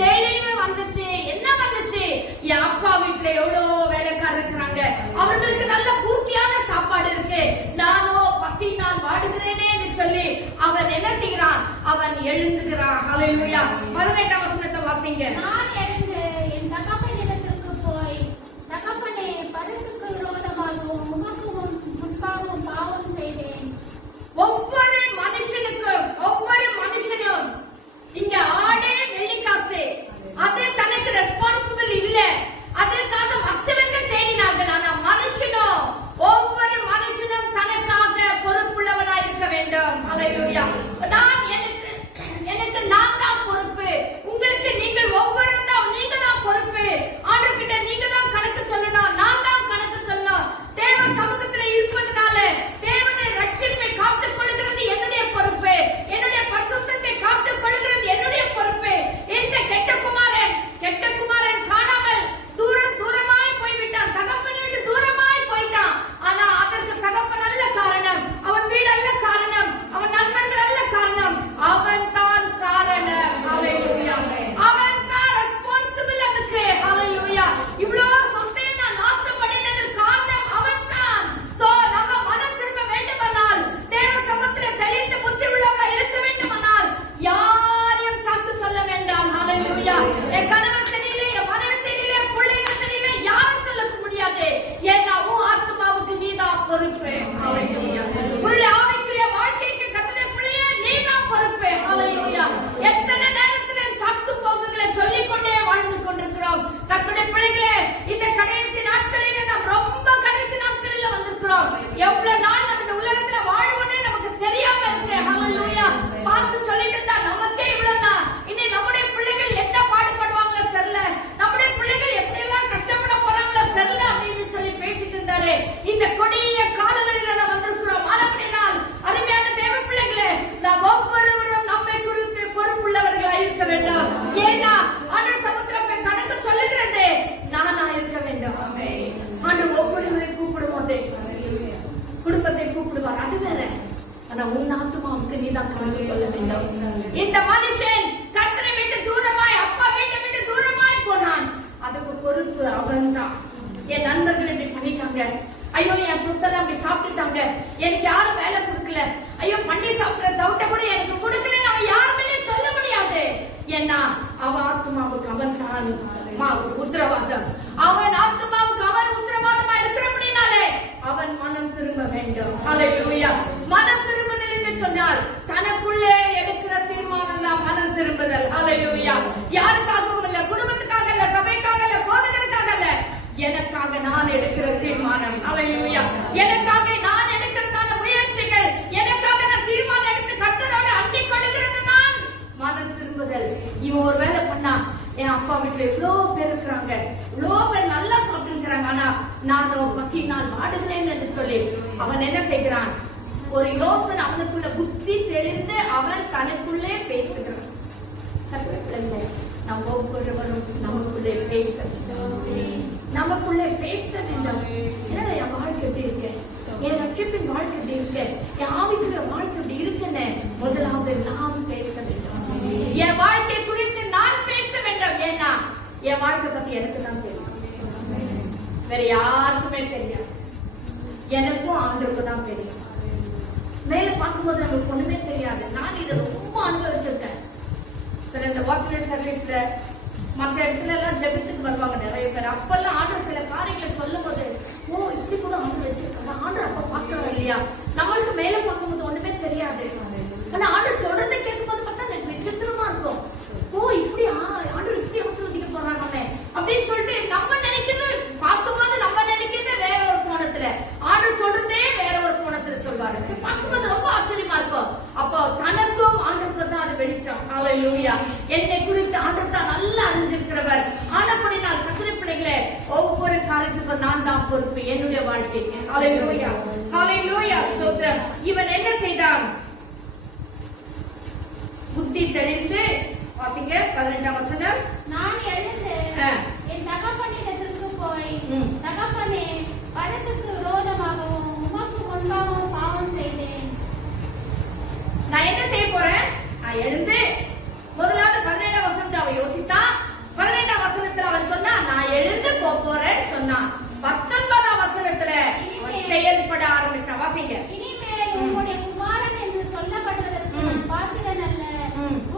தெளிவு வந்துச்சு. என்ன வந்துச்சு? என் அப்பா வீட்டுல எவ்வளவு வேலைக்காரர் இருக்கிறாங்க, அவர்களுக்கு நல்ல பூர்த்தியான சாப்பாடு இருக்கு, நானோ பசினால் வாடுகிறேனே சொல்லி அவன் என்ன செய்கிறான்? அவன் எழுந்துகிறான். ஹalleluya. 18ஆம் வசனத்தை வாசிங்க. நான் எழுந்து என் தகப்பனிடத்திற்கு போய், தகப்பனே, பரத்துக்கு விரோதமாகவும் உமக்கு முன்பாகவும் பாவம் செய்தேன். ஒவ்வொரு மனுஷனும் இங்க ஆடே வெள்ளிக்காசு அது தனக்கு ரெஸ்பான்சிபிள் இல்ல, அதற்காக மற்றவங்க தேடினார்கள். ஆனா மனுஷனும் ஒவ்வொரு மனுஷனும் தனக்காக பொறுப்புள்ளவனாய் இருக்க வேண்டும். ஹalleluya. நான் தான் பொறுப்பு, உங்களுக்கு நீங்கள் ஒவ்வொருவரும் நீங்க தான் பொறுப்பு. ஆண்டவர்கிட்ட நீங்க தான் கணக்கு சொல்லணும், நான் தான் கணக்கு சொல்லணும். தேவ சமூகத்துல இருப்பதனால தேவனை ரட்சிப்பை காத்துக் கொள்கிறது என்னுடைய பொறுப்பு, என்னுடைய பரிசுத்தத்தை காத்துக் கொள்கிறது என்னுடைய பொறுப்பு. இந்த கெட்ட குமாரன் காணாமல் தூரமாய் போய்விட்டான், தகப்பனை விட்டு தூரமாய் போயிட்டான். ஆனா அதற்கு தகப்பன் அல்ல காரணம், அவன் வீடு அல்ல காரணம், அவன் நண்பர்கள் அல்ல காரணம், அவன் தான் காரணம். ஹalleluya. அவன் தான் ரெஸ்பான்சிபிள் அதுக்கு. ஹalleluya. இவ்வளவு சொத்தை நான் நாசம் பண்ணினதுக்கு காரணம் அவன் தான். சோ நம்ம மனம் திரும்ப வேண்டுமானால், தேவ சமூகத்திலே தெளிந்த புத்தி உள்ளவனா இருக்க வேண்டுமானால் யாரையும் சாக்கு சொல்ல வேண்டாம். ஹalleluya. என் கணவன் சரியில்லை, என் மனைவி சரியில்லை, பிள்ளைகள் சரியில்லை, யாரும் சொல்ல முடியாது. ஏன்னா உன் ஆத்மாவுக்கு நீதான் பொறுப்பு. ஹalleluya. உன்னுடைய ஆவிக்குரிய வாழ்க்கைக்கு கர்த்தருடைய பிள்ளையே நீதான் பொறுப்பு. ஹalleluya. எத்தனை நேரத்துல சாக்கு போக்குகளை சொல்லிக் கொண்டே வாழ்ந்து கொண்டிருக்கிறோம். கர்த்தருடைய பிள்ளைகளே, இந்த கடைசி நாட்களிலே நாம் ரொம்ப கடைசி நாட்களில வந்திருக்கிறோம். எவ்வளவு நாள் நம்ம இந்த உலகத்துல வாழ்வோனே நமக்கு தெரியாம இருக்கு. ஹalleluya. பாஸ்டர் சொல்லிட்டு இருந்தா நமக்கே இவ்வளவு நாள், இனி நம்முடைய பிள்ளைகள் என்ன பாடுபடுவாங்களோ தெரியல, நம்முடைய பிள்ளைகள் எப்படி எல்லாம் கஷ்டப்பட போறாங்களோ தெரியல அப்படின்னு சொல்லி பேசிட்டு இருந்தாரு. இந்த கொடிய காலங்களில நாம் வந்திருக்கிறோம். மறுபடினால் அருமையான தேவ பிள்ளைகளே, நாம் ஒவ்வொருவரும் நம்மை குறித்து பொறுப்புள்ளவர்களாய் இருக்க வேண்டும். ஏன்னா ஆண்டவர் சமுத்திரத்தை கணக்கு சொல்லுகிறது நானா இருக்க வேண்டும். ஆண்டவர் ஒவ்வொருவரையும் கூப்பிடும் போது குடும்பத்தை கூப்பிடுவார், அது வேற. ஆனா உன் ஆத்துமாவுக்கு நீதான் கணக்கு சொல்ல வேண்டும். இந்த மனுஷன் கர்த்தரை விட்டு தூரமாய், அப்பா வீட்டை விட்டு தூரமாய் போனான், அதுக்கு பொறுப்பு அவன் தான். என் நண்பர்கள் இப்படி பண்ணிட்டாங்க, ஐயோ என் சொத்தெல்லாம் அப்படி சாப்பிட்டுட்டாங்க, எனக்கு யாரும் வேலை கொடுக்கல, ஐயோ பண்ணி சாப்பிடுற தவிட்ட கூட எனக்கு கொடுக்கல, அவன் யாருமே சொல்ல முடியாது. ஏன்னா அவன் ஆத்மாவுக்கு அவன் தான் உத்தரவாதம். அவன் ஆத்மாவுக்கு அவன் உத்தரவாதமா இருக்கிறபடினாலே அவன் மனம் திரும்ப வேண்டும். ஹalleluya. மனம் திரும்புதல் என்று சொன்னால் தனக்குள்ளே எடுக்கிற தீர்மானம் தான் மனம் திரும்புதல். ஹalleluya. யாருக்காகவும் இல்ல, குடும்பத்துக்காக இல்ல, சபைக்காக இல்ல, போதகருக்காக இல்ல, எனக்காக நான் எடுக்கிற தீர்மானம். ஹalleluya. எனக்காக நான் எடுக்கிறதான முயற்சிகள், எனக்காக நான் தீர்மானம் எடுத்து கர்த்தரோடு அண்டிக் கொள்ளுகிறது தான் மனம் திரும்புதல். இவன் ஒரு வேலை பண்ணா, என் அப்பா வீட்டுல எவ்வளவு பேர் இருக்கிறாங்க, இவ்வளவு பேர் நல்லா சாப்பிட்டு இருக்கிறாங்க, ஆனா நானோ பசினால் வாடுகிறேன் என்று சொல்லி அவன் என்ன செய்கிறான்? ஒரு யோசனை அவனுக்குள்ள புத்தி தெளிந்து அவன் தனக்குள்ளே பேசுகிறான். நாம் ஒவ்வொருவரும் நமக்குள்ளே பேச வேண்டும், நமக்குள்ளே பேச வேண்டும். என்னடா என் வாழ்க்கை எப்படி இருக்கு, என் லட்சியத்தின் வாழ்க்கை எப்படி இருக்கு, என் ஆவிக்குரிய வாழ்க்கை எப்படி இருக்குன்னு முதலாவது நாம் பேச வேண்டும். என் வாழ்க்கை குறித்து நான் பேச வேண்டும். ஏன்னா என் வாழ்க்கை பத்தி எனக்கு தான் தெரியும், வேற யாருக்குமே தெரியாது. எனக்கும் ஆண்டவருக்கு தான் தெரியும். மேல பார்க்கும்போது நமக்கு ஒண்ணுமே தெரியாது. நான் இதை ரொம்ப அனுபவிச்சிருக்கேன். இந்த வாட்ச்மேன் சர்வீஸ்ல மற்ற இடத்துல எல்லாம் ஜெபத்துக்கு வருவாங்க நிறைய பேர். அப்பெல்லாம் ஆண்டவர் சில காரியங்களை சொல்லும் போது, ஓ இப்படி கூட ஆண்டவர் வச்சிருக்காங்க, ஆண்டவர் அப்ப பாக்குறோம் இல்லையா, நம்மளுக்கு மேல பார்க்கும்போது ஒண்ணுமே தெரியாது. ஆனா ஆண்டவர் சொல்றதை கேட்கும்போது பார்த்தா எனக்கு விசித்திரமா இருக்கும். ஓ இப்படி ஆண்டவர் இப்படி ஆசீர்வதிக்க போறாங்க அப்படின்னு சொல்லிட்டு நம்ம நினைக்கிறது பார்க்கும்போது நம்ம நினைக்கிறது வேற ஒரு கோணத்துல, ஆண்டவர் சொல்றதே வேற ஒரு கோணத்துல சொல்வாரு. பார்க்கும்போது ரொம்ப ஆச்சரியமா இருக்கும். அப்போ தனக்கும் ஆண்டவருக்கும் தான் அது வெளிச்சம். ஹல்லேலூயா. என்னை குறித்து ஆண்டவர் தான் நல்லா அறிஞ்சிருக்கிறவர். ஆனபடினால் கர்த்தருடைய பிள்ளைகளே, ஒவ்வொரு காரியத்துக்கும் நான் தான் பொறுப்பு என்னுடைய வாழ்க்கைக்கு. ஹல்லேலூயா, ஹல்லேலூயா, ஸ்தோத்திரம். இவன் என்ன செய்தான்? புத்தி தெளிந்து, வாசிங்க 12ஆம் வசனம். நான் எழுந்து என் தகப்பனிடத்திற்கு போய், தகப்பனே, பரத்துக்கு விரோதமாகவும் உமக்கு முன்பாகவும் பாவம் செய்தேன். நான் என்ன செய்ய போறேன்? நான் எழுந்து முதலாவது 12ஆம் வசனத்தை அவன் யோசித்தான். 12ஆம் வசனத்துல அவன் சொன்னா நான் எழுந்து போறேன்னு சொன்னான். 19ஆம் வசனத்துல அவன் செயல்பட ஆரம்பிச்சான். வாசிங்க. இனிமேல் உம்முடைய குமாரன் என்று சொல்லப்படுவதற்கு நான் பாத்திரன் அல்ல,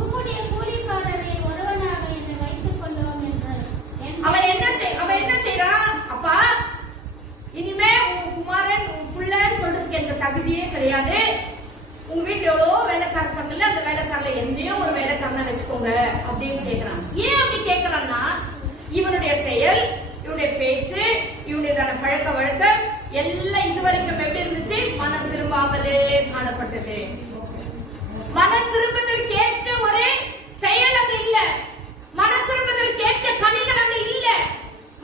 உம்முடைய கூலிக்காரரை ஒருவனாக என்னை வைத்துக் கொள்ளுவோம் என்று. அவன் என்ன செய்யறான்? அப்பா, இனிமே உன் குமாரன் உன் புள்ளன்னு சொல்றதுக்கு எனக்கு தகுதியே கிடையாது. உங்க வீட்டுல எவ்வளவோ வேலைக்காரர் இருக்காங்கல்ல, அந்த வேலைக்காரல என்னையும் ஒரு வேலைக்காரனை வச்சுக்கோங்க அப்படின்னு கேட்கிறான். ஏன் அப்படி கேட்கிறான்னா, இவனுடைய செயல், இவனுடைய பேச்சு, இவனுடைய பழக்க வழக்கம் எல்லாம் இதுவரைக்கும் எப்படி இருந்துச்சு? மனம் திரும்பாமலே காணப்பட்டது. மனம் திரும்புதல் கேட்ட ஒரு செயல் அங்க இல்ல, மனம் திரும்புதல் கேட்ட கனிகள் அங்க இல்ல.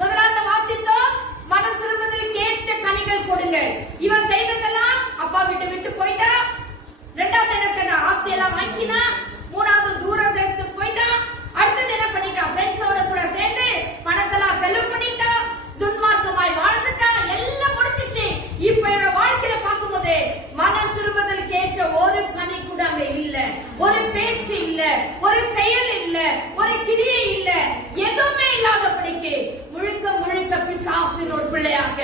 முதலாவது வாசித்தோம், மனம் திரும்புதல் கேட்ட கனிகள் கொடுங்க. இவன் செய்ததெல்லாம் அப்பா விட்டு போயிட்டான். ரெண்டாவது என்ன செய்ய? ஆஸ்தி எல்லாம் வாங்கினா. மூணாவது தூர தேசத்துக்கு போயிட்டான். அடுத்தது என்ன பண்ணிட்டான்? ஃப்ரெண்ட்ஸோட கூட சேர்ந்து பணத்தெல்லாம் செலவு பண்ணிட்டான். துன்மார்க்கமாய் வாழ்ந்துட்டான். எல்லாம் முடிஞ்சிச்சு. இப்ப என்னோட வாழ்க்கையில பார்க்கும்போது மனம் திரும்புதல் கேட்ட ஒரு கனி கூட அங்க இல்ல, ஒரு பேச்சு இல்ல, ஒரு செயல் இல்ல, ஒரு கிரியை இல்ல, எதுவுமே இல்லாதபடிக்கு முழுக்க பிசாசின் ஒரு பிள்ளையாக,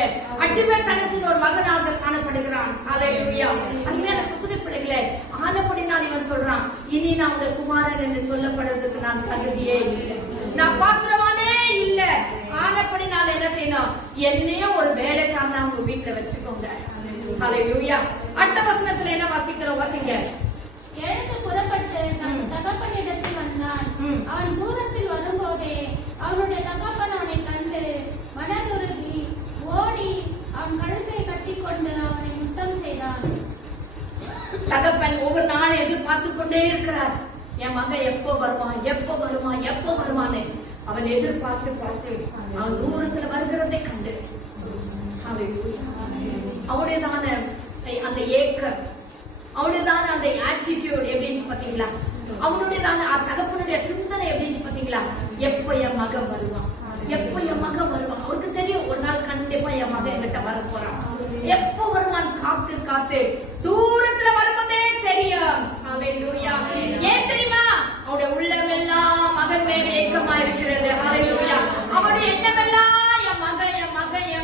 அடிமைத்தனத்தின் ஒரு மகனாக காணப்படுகிறான். ஹல்லேலூயா. அருமையான கர்த்தருடைய பிள்ளைகளே, ஆனபடினால் இவன் சொல்றான், இனி நான் உங்க குமாரன் என்று சொல்லப்படுறதுக்கு நான் தகுதியே இல்லை, நான் பாத்திரமானே இல்ல. ஆனபடினால் என்ன செய்யணும்? என்னையும் ஒரு வேலைக்காரனா உங்க வீட்டுல வச்சுக்கோங்க. ஹல்லேலூயா. அடுத்த வசனத்துல என்ன வாசிக்கிறோம்? வாசிங்க. எழுந்து புறப்பட்டு தன் தகப்பனிடத்தில் வந்தான். அவன் தூரத்தில் வரும்போதே அவனுடைய தகப்பன் அவனை கண்டு மனதுருகி ஓடி அவன் கழுத்தை கட்டிக்கொண்டு அவனை முத்தம் செய்தான். தகப்பன் ஒவ்வொரு நாள் எதிர்பார்த்து கொண்டே இருக்கிறார். என் மகன் எப்போ வருவான்னு அவன் எதிர்பார்த்து அவன் தூரத்துல வருகிறதை கண்டு அவனுடையதான அந்த ஏக்கம், அவனுடையதான அந்த ஆட்டிடியூட் எப்படின்னு பாத்தீங்களா? அவனுடையதான தகப்பனுடைய சிந்தனை எப்படின்னு பாத்தீங்களா? எப்ப என் மகன் வருவான், அவருக்கு தெரியும் ஒரு நாள் கண்டிப்பா என் மகன் என்கிட்ட வர போறான். எப்ப வருவான் காத்து தூரத்துல வருவதே தெரியும். ஹல்லேலூயா. ஏன் தெரியுமா? அவனுடைய உள்ளமெல்லாம் மகன் மேல் ஏக்கமா இருக்கிறது. ஹல்லேலூயா. அவனுடைய எண்ணமெல்லாம் என்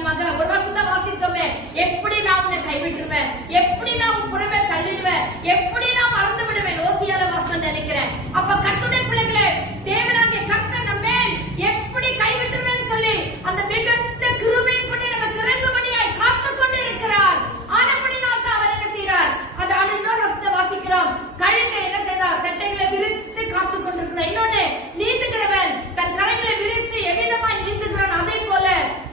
மகன். ஒரு வருஷத்தை வாசித்தோமே, எப்படி நான் உன்னை கைவிட்டுருவேன், எப்படி நான் உன் புறமே தள்ளிடுவேன், எப்படி நான் மறந்து விடுவேன். ஓசியால வாசம் நினைக்கிறேன். அப்ப கர்த்தருடைய பிள்ளைகளே, தேவனாகிய கர்த்தர் நம்ம மேல் எப்படி கைவிட்டுருவேன்னு சொல்லி அந்த மிகுந்த கிருபையை கொண்டு நமக்கு இறங்கும்படியாய் காத்துக் கொண்டு இருக்கிறார். ஆனபடினால் தான் அவர் என்ன செய்கிறார்? அது இன்னொரு வசனத்தை வாசிக்கிறோம். கழுகு என்ன செய்தார்? சட்டைகளை விரித்து காத்துக் கொண்டிருக்கிறார். இன்னொன்னு, நீந்துகிறவன் தன் கரைகளை விரித்து எவ்விதமாய் நீந்துகிறான், அதே போல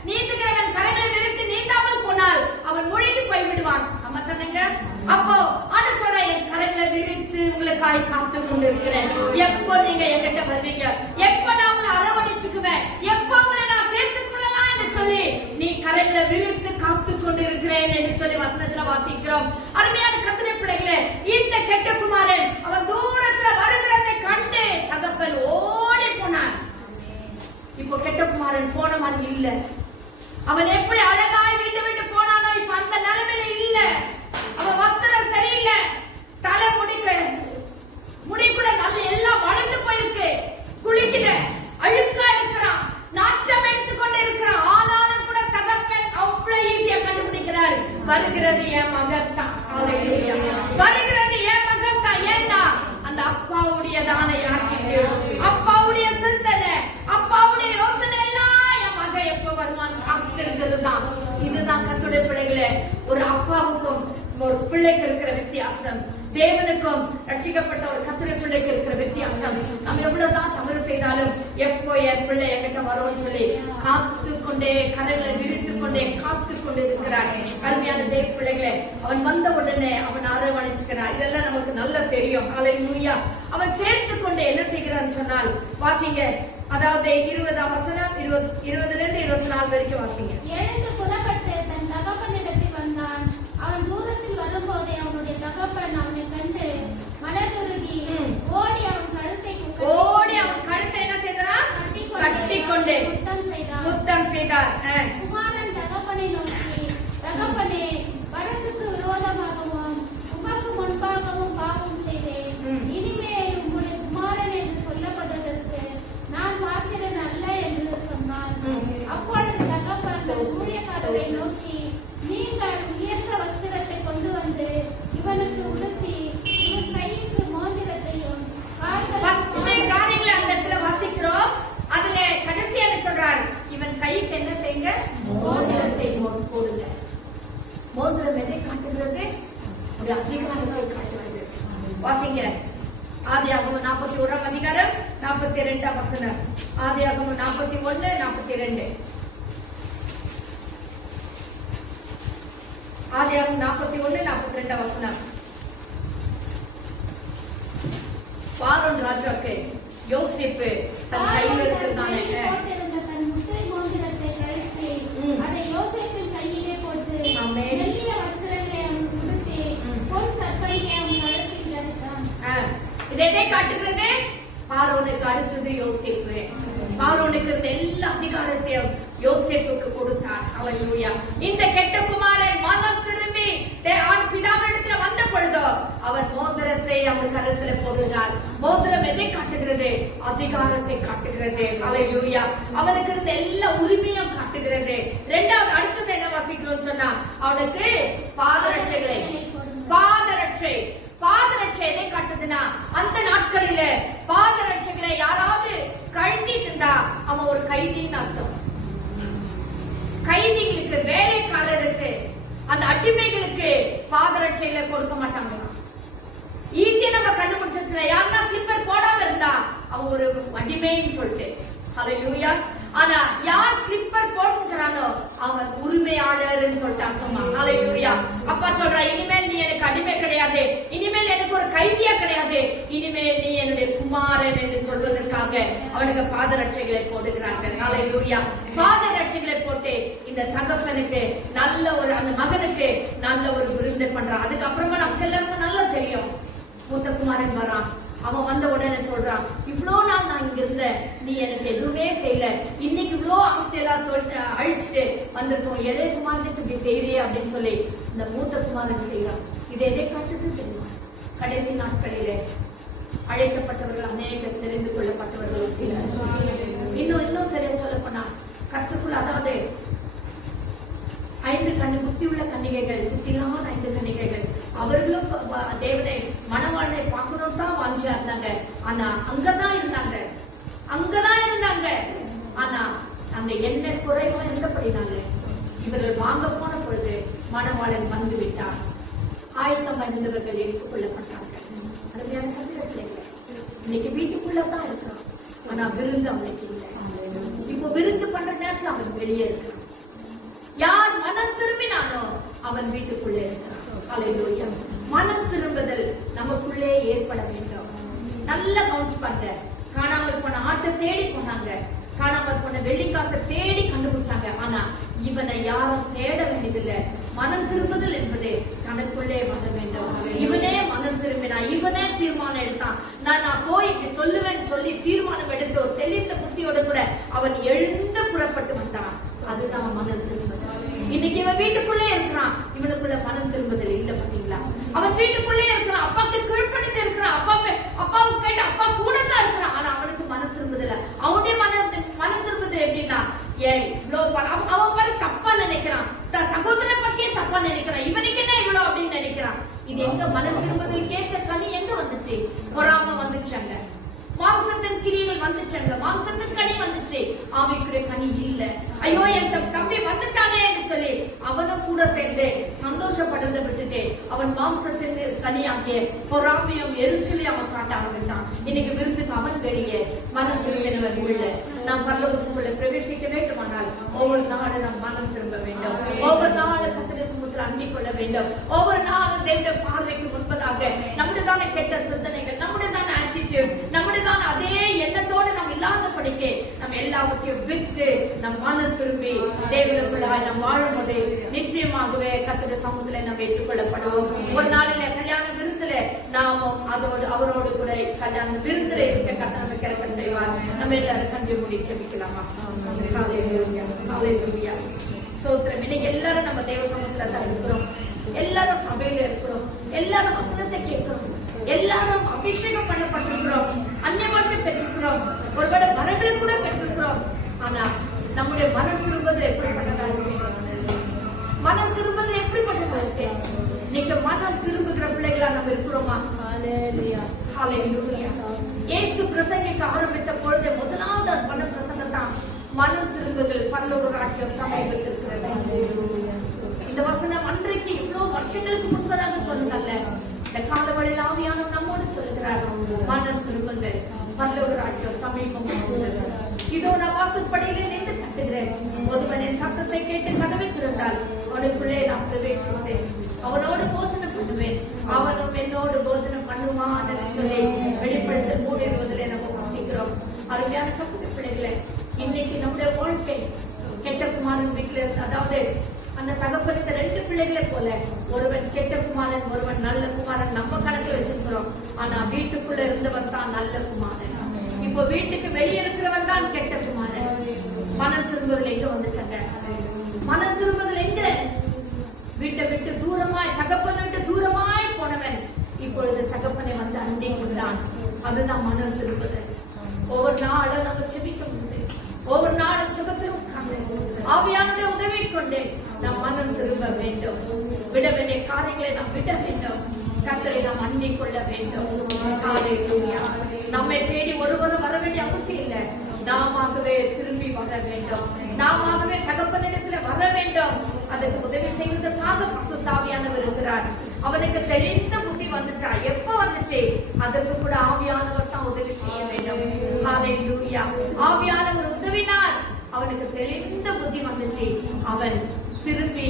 நீந்துகிறவன் கரைகளை விரித்து நீந்தாமல் போனால் அவன் முழுகி போய்விடுவான். ஆமா தானேங்க? அப்போ ஆண்டவர் சொல்ற, என் கரைகளை விரித்து உங்களுக்காய் காத்துக் கொண்டிருக்கிறேன். எப்போ நீங்க என்கிட்ட வருவீங்க, எப்போ நான் உங்களை அரவணைச்சுக்குவேன், எப்போ உங்களை நான் சேர்த்துக் கொள்ளலாம் என்று சொல்லி நீ கரைகளை விரித்து காத்துக் கொண்டிருக்கிறேன் என்று சொல்லி வசனத்துல வாசிக்கிறோம். அருமையான கர்த்தருடைய பிள்ளைகளே, இந்த கெட்ட குமாரன் அவன் தூரத்துல வருகிறதை கண்டு தகப்பன் ஓடி போனான். இப்போ கெட்ட குமாரன் போன மாதிரி இல்ல. அவன் எப்படி அழகாய் வீட்டு விட்டு போனானோ இப்ப அந்த நிலைமையில இல்ல. அவன் வஸ்திரம் சரியில்லை, தலை முடி கூட நல்ல எல்லாம் வளர்ந்து போயிருக்கு, குளிக்கல, அழுக்கா இருக்கிறான், நாற்றம் எடுத்துக்கொண்டு இருக்கிறான். ஆனாலும் கூட தகப்பன் அவ்வளவு ஈஸியா கண்டுபிடிக்கிறார், வருகிறது என் மகன் தான். வருகிறது என் மகன் தான். ஏன்னா அந்த அப்பாவுடையதான ஆட்டிட்யூட், அப்பாவுடைய சிந்தனை, அப்பா தேவனுக்கும் ரட்சிக்கப்பட்ட ஒரு கர்த்தருடைய பிள்ளைக்கு இருக்கிற வித்தியாசம். நம்ம எவ்வளவுதான் தவறு செய்தாலும் எப்போ என் பிள்ளை என்கிட்ட வரும்னு சொல்லி காத்து கொண்டே கரைகளை விரித்து கொண்டே காத்து கொண்டு இருக்கிறார். அருமையான தேவ பிள்ளைகளே, அவன் வந்த உடனே அவன் அரவணைச்சுக்கிறான். இதெல்லாம் நமக்கு நல்லா தெரியும். ஹல்லேலூயா. அவன் சேர்த்து கொண்டு என்ன செய்கிறான்னு சொன்னால் வாசிங்க. அதாவது 20ஆம் வசனம் 20ல இருந்து 24 வரைக்கும் வாசிங்க. எழுந்து புறப்பட்டு தன் தகப்பனிடத்தில் வந்தான். அவன் தூரத்தில் வரும்போதே அவனுடைய தகப்பன் அவனை கண்டு மனதுருகி ஓடி அவன் கழுத்தை என்ன செய்தான்? கட்டிக்கொண்டு முத்தம் செய்தார். குமாரன் தகப்பனை நோக்கி, தகப்பனே, வரத்துக்கு விரோதமாகவும் உமக்கு முன்பாகவும் பாவம் செய்தேன். இனிமேல் உம்முடைய குமாரன் என்று சொல்லப்படுவதற்கு நான் பார்க்கிறேன் அல்ல என்று சொன்னான். அப்பொழுது தகப்பன் தன் ஊழியக்காரரை நோக்கி, நீங்கள் உயர்ந்த வஸ்திரத்தை கொண்டு வந்து இவனுக்கு உடுத்தி இவன் கைக்கு மோதிரத்தையும் காரியங்களை அந்த இடத்துல வாசிக்கிறோம். அதுல கடைசியாக சொல்றாரு, இவன் கைக்கு என்ன செய்யுங்க? மோதிரத்தை போடுங்க. மோதிரம் எதை காட்டுகிறது? ஒரு அதிகாரத்தை காட்டுகிறது. வாசிங்க. ஆதியாகமம் 41ஆம் அதிகாரம் 42ஆம் வசனம். ஆதியாகமம் 41 42. ஆதியாகமம் 41 42 வசனம். பார்வோன் ராஜாக்கு யோசேப்பு தன் கையில் இருக்கிறதானே தன் முத்திரை மோதிரத்தை கழற்றி அதை யோசேப்பின் கையிலே போட்டு ஆமென். மெல்லிய வஸ்திரங்களை அவனுக்கு உடுத்தி பொன் சர்ப்பையை அவன் கழுத்தில் தரித்தான். இதை எதை காட்டுகிறது? பார்வோனுக்கு அடுத்தது யோசேப்பு. பார்வோனுக்கு இருந்த எல்லா அதிகாரத்தையும் யோசேப்புக்கு கொடுத்தார். ஹல்லேலூயா. இந்த கெட்ட குமாரன் மனம் திரும்பி பிதாவினிடத்தில் வந்த பொழுதோ அவன் மோதிரத்தை அவன் கரத்துல போடுகிறார். மோதிரம் எதை காட்டுகிறது? அதிகாரத்தை காட்டுகிறது. ஹல்லேலூயா. அவனுக்கு இருந்த எல்லா உரிமையும் காட்டுகிறது. இரண்டாவது அடுத்தது என்ன வாசிக்கிறோம் சொன்னா, அவனுக்கு பாதரட்சைகளை பாதரட்சை எதை காட்டுதுன்னா, அந்த நாட்களில பாதரட்சைகளை யாராவது கழட்டிட்டு இருந்தா அவன் ஒரு கைதின்னு அர்த்தம். கைதிகளுக்கு, வேலைக்காரருக்கு, அந்த அடிமைகளுக்கு பாதரட்சைகளை கொடுக்க மாட்டாங்க. ஈஸியா நம்ம கண்டுபிடிச்சதுல யாருன்னா ஸ்லிப்பர் போடாம இருந்தா அவன் ஒரு அடிமைன்னு சொல்லிட்டு. ஹல்லேலூயா. ஆனா யார் ஸ்லிப்பர் போட்டுக்கிறானோ அவன் உரிமையாளர்னு சொல்லிட்டாங்க. ஹல்லேலூயா. அப்பா சொல்றா, இனிமேல் நீ எனக்கு அடிமை கிடையாது, இனிமேல் எனக்கு ஒரு கைதியா கிடையாது, இனிமேல் நீ என்னுடைய குமாரன் என்று சொல்வதற்காக அவனுக்கு பாதரட்சைகளை போடுகிறார்கள். ஹல்லேலூயா. பாதரட்சைகளை போட்டு இந்த தகப்பனுக்கு நல்ல ஒரு, அந்த மகனுக்கு நல்ல ஒரு விருந்தை பண்றான். அதுக்கப்புறமா நமக்கு எல்லாருக்கும் நல்லா தெரியும். மூத்த குமாரன் வரான். அவன் வந்த உடனே சொல்றான், இவ்வளோ நாள் நான் இங்க இருந்த, நீ எனக்கு எதுவுமே செய்யல, இன்னைக்கு இவ்வளோ ஆஸ்தியெல்லாம் அழிச்சுட்டு வந்திருக்கோம், எதை குமாரனுக்கு இப்படி செய்யறியே அப்படின்னு சொல்லி இந்த மூத்த குமாரன் செய்யறான். இது எதை காட்டுது தெரியுமா? கடைசி நாட்களிலே அழைக்கப்பட்டவர்கள் அநேகர், தெரிந்து கொள்ளப்பட்டவர்கள் சிலர். இன்னும் சரியா சொல்ல போனா கற்றுக்குள்ள, அதாவது 5 புத்தி உள்ள கன்னிகைகள், புத்தி இல்லாம 5 கன்னிகைகள், அவர்களும் தேவனை மணவாளனை பார்க்கணும் தான் வாஞ்சியா இருந்தாங்க. ஆனா அங்கதான் இருந்தாங்க. ஆனா அந்த எண்ணெய் குறைவா இருந்தபடினால இவர்கள் வாங்க போன பொழுது மணவாளன் வந்து விட்டார். ஆயத்தம் இருந்தவர்கள் எடுத்துக் கொள்ளப்பட்டாங்க. அருமையான கருத்து. இன்னைக்கு வீட்டுக்குள்ளதான் இருக்கான், ஆனா விருந்து அவனுக்கு இல்லை. இப்போ விருந்து பண்ற நேரத்துல அவன் வெளியே இருக்கான். யார் மனம் திரும்பினானோ அவன் வீட்டுக்குள்ளே இருக்கிறான். ஹல்லேலூயா. மனம் திரும்புதல் நமக்குள்ளே ஏற்பட வேண்டும். நல்லா கவனிச்சுப்பாங்க. காணாமல் போன ஆட்டை தேடி போனாங்க, காணாமல் போன வெள்ளிக்காசை தேடி கண்டுபிடிச்சாங்க. ஆனா இவனை யாரும் தேட வேண்டியதில்லை. மனம் திரும்புதல் என்பது தனக்குள்ளே வர வேண்டும். இவனே மனம் திரும்பினா, இவனே தீர்மானம் எடுத்தான். நான் போய் சொல்லுவேன் சொல்லி தீர்மானம் எடுத்து ஒரு தெளிந்த புத்தியோட கூட அவன் எழுந்து புறப்பட்டு வந்தான். அதுதான் மனம் திரும்புதல். இன்னைக்கு இவன் வீட்டுக்குள்ளே இருக்கிறான், இவனுக்குள்ள மனம் திரும்புதல் இல்ல. பாத்தீங்களா? அவன் வீட்டுக்குள்ளே இருக்கிறான், அப்பாவுக்கு கீழ்ப்படிந்து இருக்கிறான், அப்பாவுக்கு கேட்டு அப்பா கூட தான் இருக்கிறான். ஆனா அவனுக்கு மனம் திரும்புதல். அவனுடைய மனம் திரும்புதல் எப்படின்னா, அவன் பாரு தப்பா நினைக்கிறான், தன் சகோதரனை பத்தியே தப்பா நினைக்கிறான், இவனுக்கு என்ன இவ்வளவு அப்படின்னு நினைக்கிறான். இது எங்க மனம் திரும்புதல் கேட்ட கனி எங்க வந்துச்சு? பொறாம வந்துச்சாங்க, மாம்சத்தின் கிரியைகள் வந்துச்சாங்க, மாம்சத்தின் கனி வந்துச்சு, ஆவிக்குரிய கனி இல்ல. ஐயோ என் தம்பி வந்துட்டானே என்று சொல்லி அவனும் கூட சேர்ந்து சந்தோஷம் சந்தோஷப்படுறதை விட்டுட்டு அவன் மாம்சத்தின் கனியாகிய பொறாமையும் எரிச்சலையும் அவன் காட்ட ஆரம்பிச்சான். இன்னைக்கு விருந்துக்கு அவன் வெளியே, மனம் திரும்பினவன் உள்ள. நாம் பரலோகத்துக்குள்ள பிரவேசிக்க வேண்டுமானால் ஒவ்வொரு நாளும் நாம் மனம் திரும்ப வேண்டும். ஒவ்வொரு நாளும் கர்த்தருடைய சமூகத்தில் அண்டிக் கொள்ள வேண்டும். ஒவ்வொரு நாளும் தேவனுடைய பார்வைக்கு முன்பதாக நம்முடையதான கெட்ட சிந்தனைகள், நம்முடையதான ஆட்டிடியூட், நம்முடையதான அதே எண்ணத்தோடு நாம் இல்லாதபடிக்கு நம்ம எல்லாவற்றையும் விட்டு நம் மனம் திரும்பி தேவனுக்குள்ளாய் நாம் வாழும் போது நிச்சயமாகவே கர்த்தருடைய சமூகத்திலே நாம் ஏற்றுக்கொள்ளப்படுவோம். ஒரு நாளில கல்யாண விருந்துல நாமும் அவரோடு கூட கல்யாண விருந்துல இருக்க கர்த்தர் நமக்கு இரக்கம் செய்வார். நம்ம எல்லாரும் கண்டி மூடி செபிக்கலாமா? ஹல்லேலூயா, ஹல்லேலூயா. ஸ்தோத்திரம். இன்னைக்கு எல்லாரும் நம்ம தேவ சமூகத்துல தான் இருக்கிறோம். எல்லாரும் சபையில இருக்கிறோம். எல்லாரும் வசனத்தை கேட்கிறோம். எல்லாரும் அபிஷேகம் பண்ணப்பட்டிருக்கிறோம். அந்நிய பாஷை பெற்றிருக்கிறோம். ஒருவேளை வரங்களை கூட பெற்றிருக்கிறோம். ஆனா நம்முடைய மனம் திரும்புவது எப்படிப்பட்டதா இருக்கு? மனம் திரும்புவது எப்படிப்பட்டதா இருக்கு? நீங்க மனம் திரும்புகிற பிள்ளைகளா நம்ம இருக்கிறோமா? ஹல்லேலூயா, ஹல்லேலூயா. இயேசு பிரசங்கிக்க ஆரம்பித்த பொழுது முதலாவது பண்ண பிரசங்கம் தான் மனம் திரும்புதல் பரலோக ராஜ்யம் சமீபத்தில் இருக்கிறது. இந்த வசனம் அன்றைக்கு இவ்வளவு வருஷங்களுக்கு முன்பதாக சொன்னதல்ல. இந்த காலவழியில் ஆவியானவர் நம்மோடு சொல்கிறார், மனம் திரும்புதல் பரலோக ராஜ்யம் சமீபம். இதோ நான் வாசற்படியிலே நின்று தட்டுகிறேன். ஒருவனின் சத்தத்தை கேட்டு கதவை திறந்தால் அவனுக்குள்ளே நான் பிரவேசித்தேன். அவனோடு போஜனம் பண்ணுவேன், அவனும் என்னோடு போஜனம் பண்ணுவான் என்று சொல்லி வெளிப்படுத்தல் 3:20 நம்ம வாசிக்கிறோம். அருமையான கர்த்தருடைய பிள்ளைகளே, இன்னைக்கு நம்முடைய வாழ்க்கை கெட்ட குமாரன் வீட்டில இருந்து, அதாவது அந்த தகப்பனுக்கு 2 பிள்ளைகளை போல, ஒருவன் கெட்ட குமாரன், ஒருவன் நல்ல குமாரன் நம்ம கணக்குல வச்சிருக்கிறோம். ஆனா வீட்டுக்குள்ள இருந்தவன் தான் நல்ல குமாரன். இப்போ வீட்டுக்கு வெளியே இருக்கிறவன் தான் கெட்ட குமாரன். மனம் திரும்புதல் எங்க வந்துச்சாங்க? மனம் திரும்புதல் எங்க? வீட்டை விட்டு தூரமாய், தகப்பனை விட்டு தூரமாய் போனவன் இப்பொழுது தகப்பனை வந்து அண்டிக் கொண்டான். அதுதான் மனம் திரும்புதல். ஒவ்வொரு நாளும் நம்ம செபிக்க முடியும். ஒவ்வொரு நாளும் செபத்தில் உட்கார்ந்து ஆவியானவருடைய உதவி கொண்டு நாம் மனம் திரும்ப வேண்டும். விட வேண்டிய காரியங்களை நாம் விட வேண்டும். கர்த்தரை நாம் அண்டிக் கொள்ள வேண்டும். ஹல்லேலூயா. நம்மை தேடி ஒருவரும் வர வேண்டிய அவசியம் இல்லை. நாமவே திரும்பி வர வேண்டும். நாமவே தகப்பனிடத்தில் வர வேண்டும். அதுக்கு உதவி செய்வதற்காக பரிசுத்த ஆவியானவர் இருக்கிறார். அவனுக்கு தெளிந்த புத்தி வந்துச்சா? எப்ப வந்துச்சு? அதற்கு கூட ஆவியானவர் தான் உதவி செய்ய வேண்டும். ஹல்லேலூயா. ஆவியானவர் உதவினார், அவனுக்கு தெளிந்த புத்தி வந்துச்சு. அவன் திரும்பி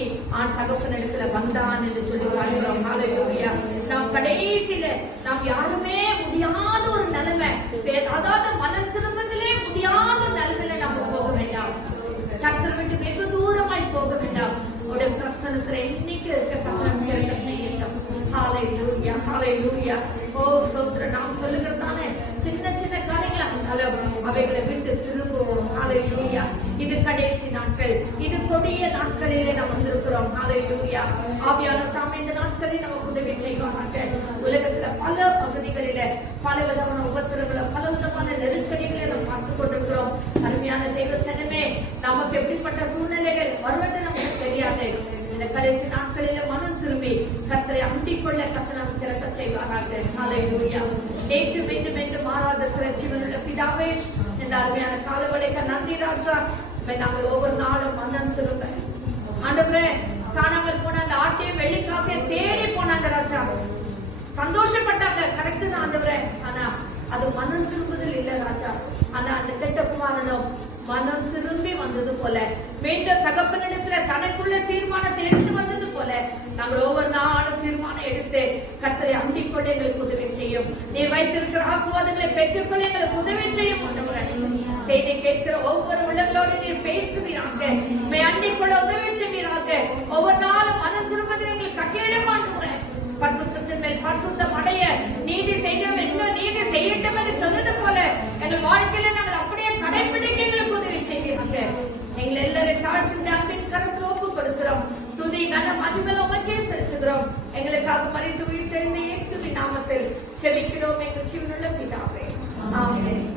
தகப்பனிடத்துல வந்தான் என்று சொல்லி பார்க்கிறோம். ஹல்லேலூயா. நாம் கடைசியில நாம் யாருமே முடியாத ஒரு நிலைமை, அதாவது மனம் திரும்பதிலே முடியாத நிலைமையில நாம் போக வேண்டாம். கர்த்தர் விட்டு வெகு தூரமாய் போக வேண்டாம். உடைய பிரசன்னத்துல இன்னைக்கு இருக்க கர்த்தர் செய்யட்டும். ஹல்லேலூயா, ஹல்லேலூயா. ஓ ஸ்தோத்திரம். நாம் சொல்லுகிறதானே சின்ன சின்ன காரியங்களா இருந்தாலும் அவைகளை விட்டு திரும்புவோம். ஹல்லேலூயா. இது கடைசி நாட்கள், இது கொடிய நாட்களிலே நாம் வந்திருக்கிறோம். ஹல்லேலூயா. ஆவியானவர் தாமே இந்த நாட்களில் நமக்கு உதவி செய்வாங்க. உலகத்துல பல பகுதிகளில பல விதமான உபத்திரங்களை, பல விதமான நெருக்கடிகளை நாம் பார்த்துக் கொண்டிருக்கிறோம். அருமையான தேவ ஜனமே, நமக்கு எப்படிப்பட்ட சூழ்நிலைகள் வருவது நமக்கு தெரியாது. இந்த கடைசி நாட்களில மனம் திரும்பி கர்த்தரை அண்டிக் கொள்ள கர்த்தர் நமக்கு இரக்கம் செய்வாராக. ஹல்லேலூயா. நேற்று மீண்டும் என்று மாறாத ஜீவனுள்ள பிதாவே, இந்த அருமையான காலவளைக்கு நன்றி ராஜா. நாங்கள் ஒவ்வொரு நாளும் மனம் திரும்ப ஆண்டவரே, காணாமல் போன அந்த ஆட்டையும் வெள்ளி காசையும் தேடி போனாங்க ராஜா. சந்தோஷப்பட்டாங்க, கரெக்ட் தான் ஆண்டவரே. ஆனா அது மனம் திரும்புதல் இல்ல ராஜா. ஆனா அந்த கெட்ட குமாரனும் மனம் திரும்பி வந்தது போல, மீண்டும் தகப்பனிடத்துல தனக்குள்ள தீர்மானத்தை எடுத்து வந்தது போல, நாங்கள் ஒவ்வொரு நாளும் தீர்மானம் எடுத்து கர்த்தரை அண்டிக் கொள்ள எங்களுக்கு உதவி செய்யும். நீர் வைத்திருக்கிற ஆசீர்வாதங்களை பெற்றுக்கொள்ள எங்களுக்கு உதவி செய்யும். செய்தி கேட்கிற ஒவ்வொரு உள்ளங்களோடு நீர் பேசுவீராக, அண்டிக் கொள்ள உதவி செய்வீராக. ஒவ்வொரு நாளும் மனம் திரும்புவதை எங்களுக்கு கட்டளையிட மாட்டேன். பரிசுத்தத்தின் மேல் பரிசுத்தம் அடைய நீதி செய்கிறோம், இன்னும் நீதி செய்யட்டும் என்று சொன்னது போல எங்கள் வாழ்க்கையில நாங்கள் அப்படியே கடைபிடிக்க எங்களுக்கு உதவி செய்கிறாங்க. எங்களை எல்லாரும் தாழ்த்தி அன்பின் கரத்தில் ஒப்பு கொடுக்கிறோம். துதி கன மகிமை உமக்கே செலுத்துகிறோம். எங்களுக்காக மரித்து உயிர் தெரிந்த இயேசுவின் நாமத்தில் செபிக்கிறோம் எங்கள் ஜீவனுள்ள பிதாவே. ஆமென்.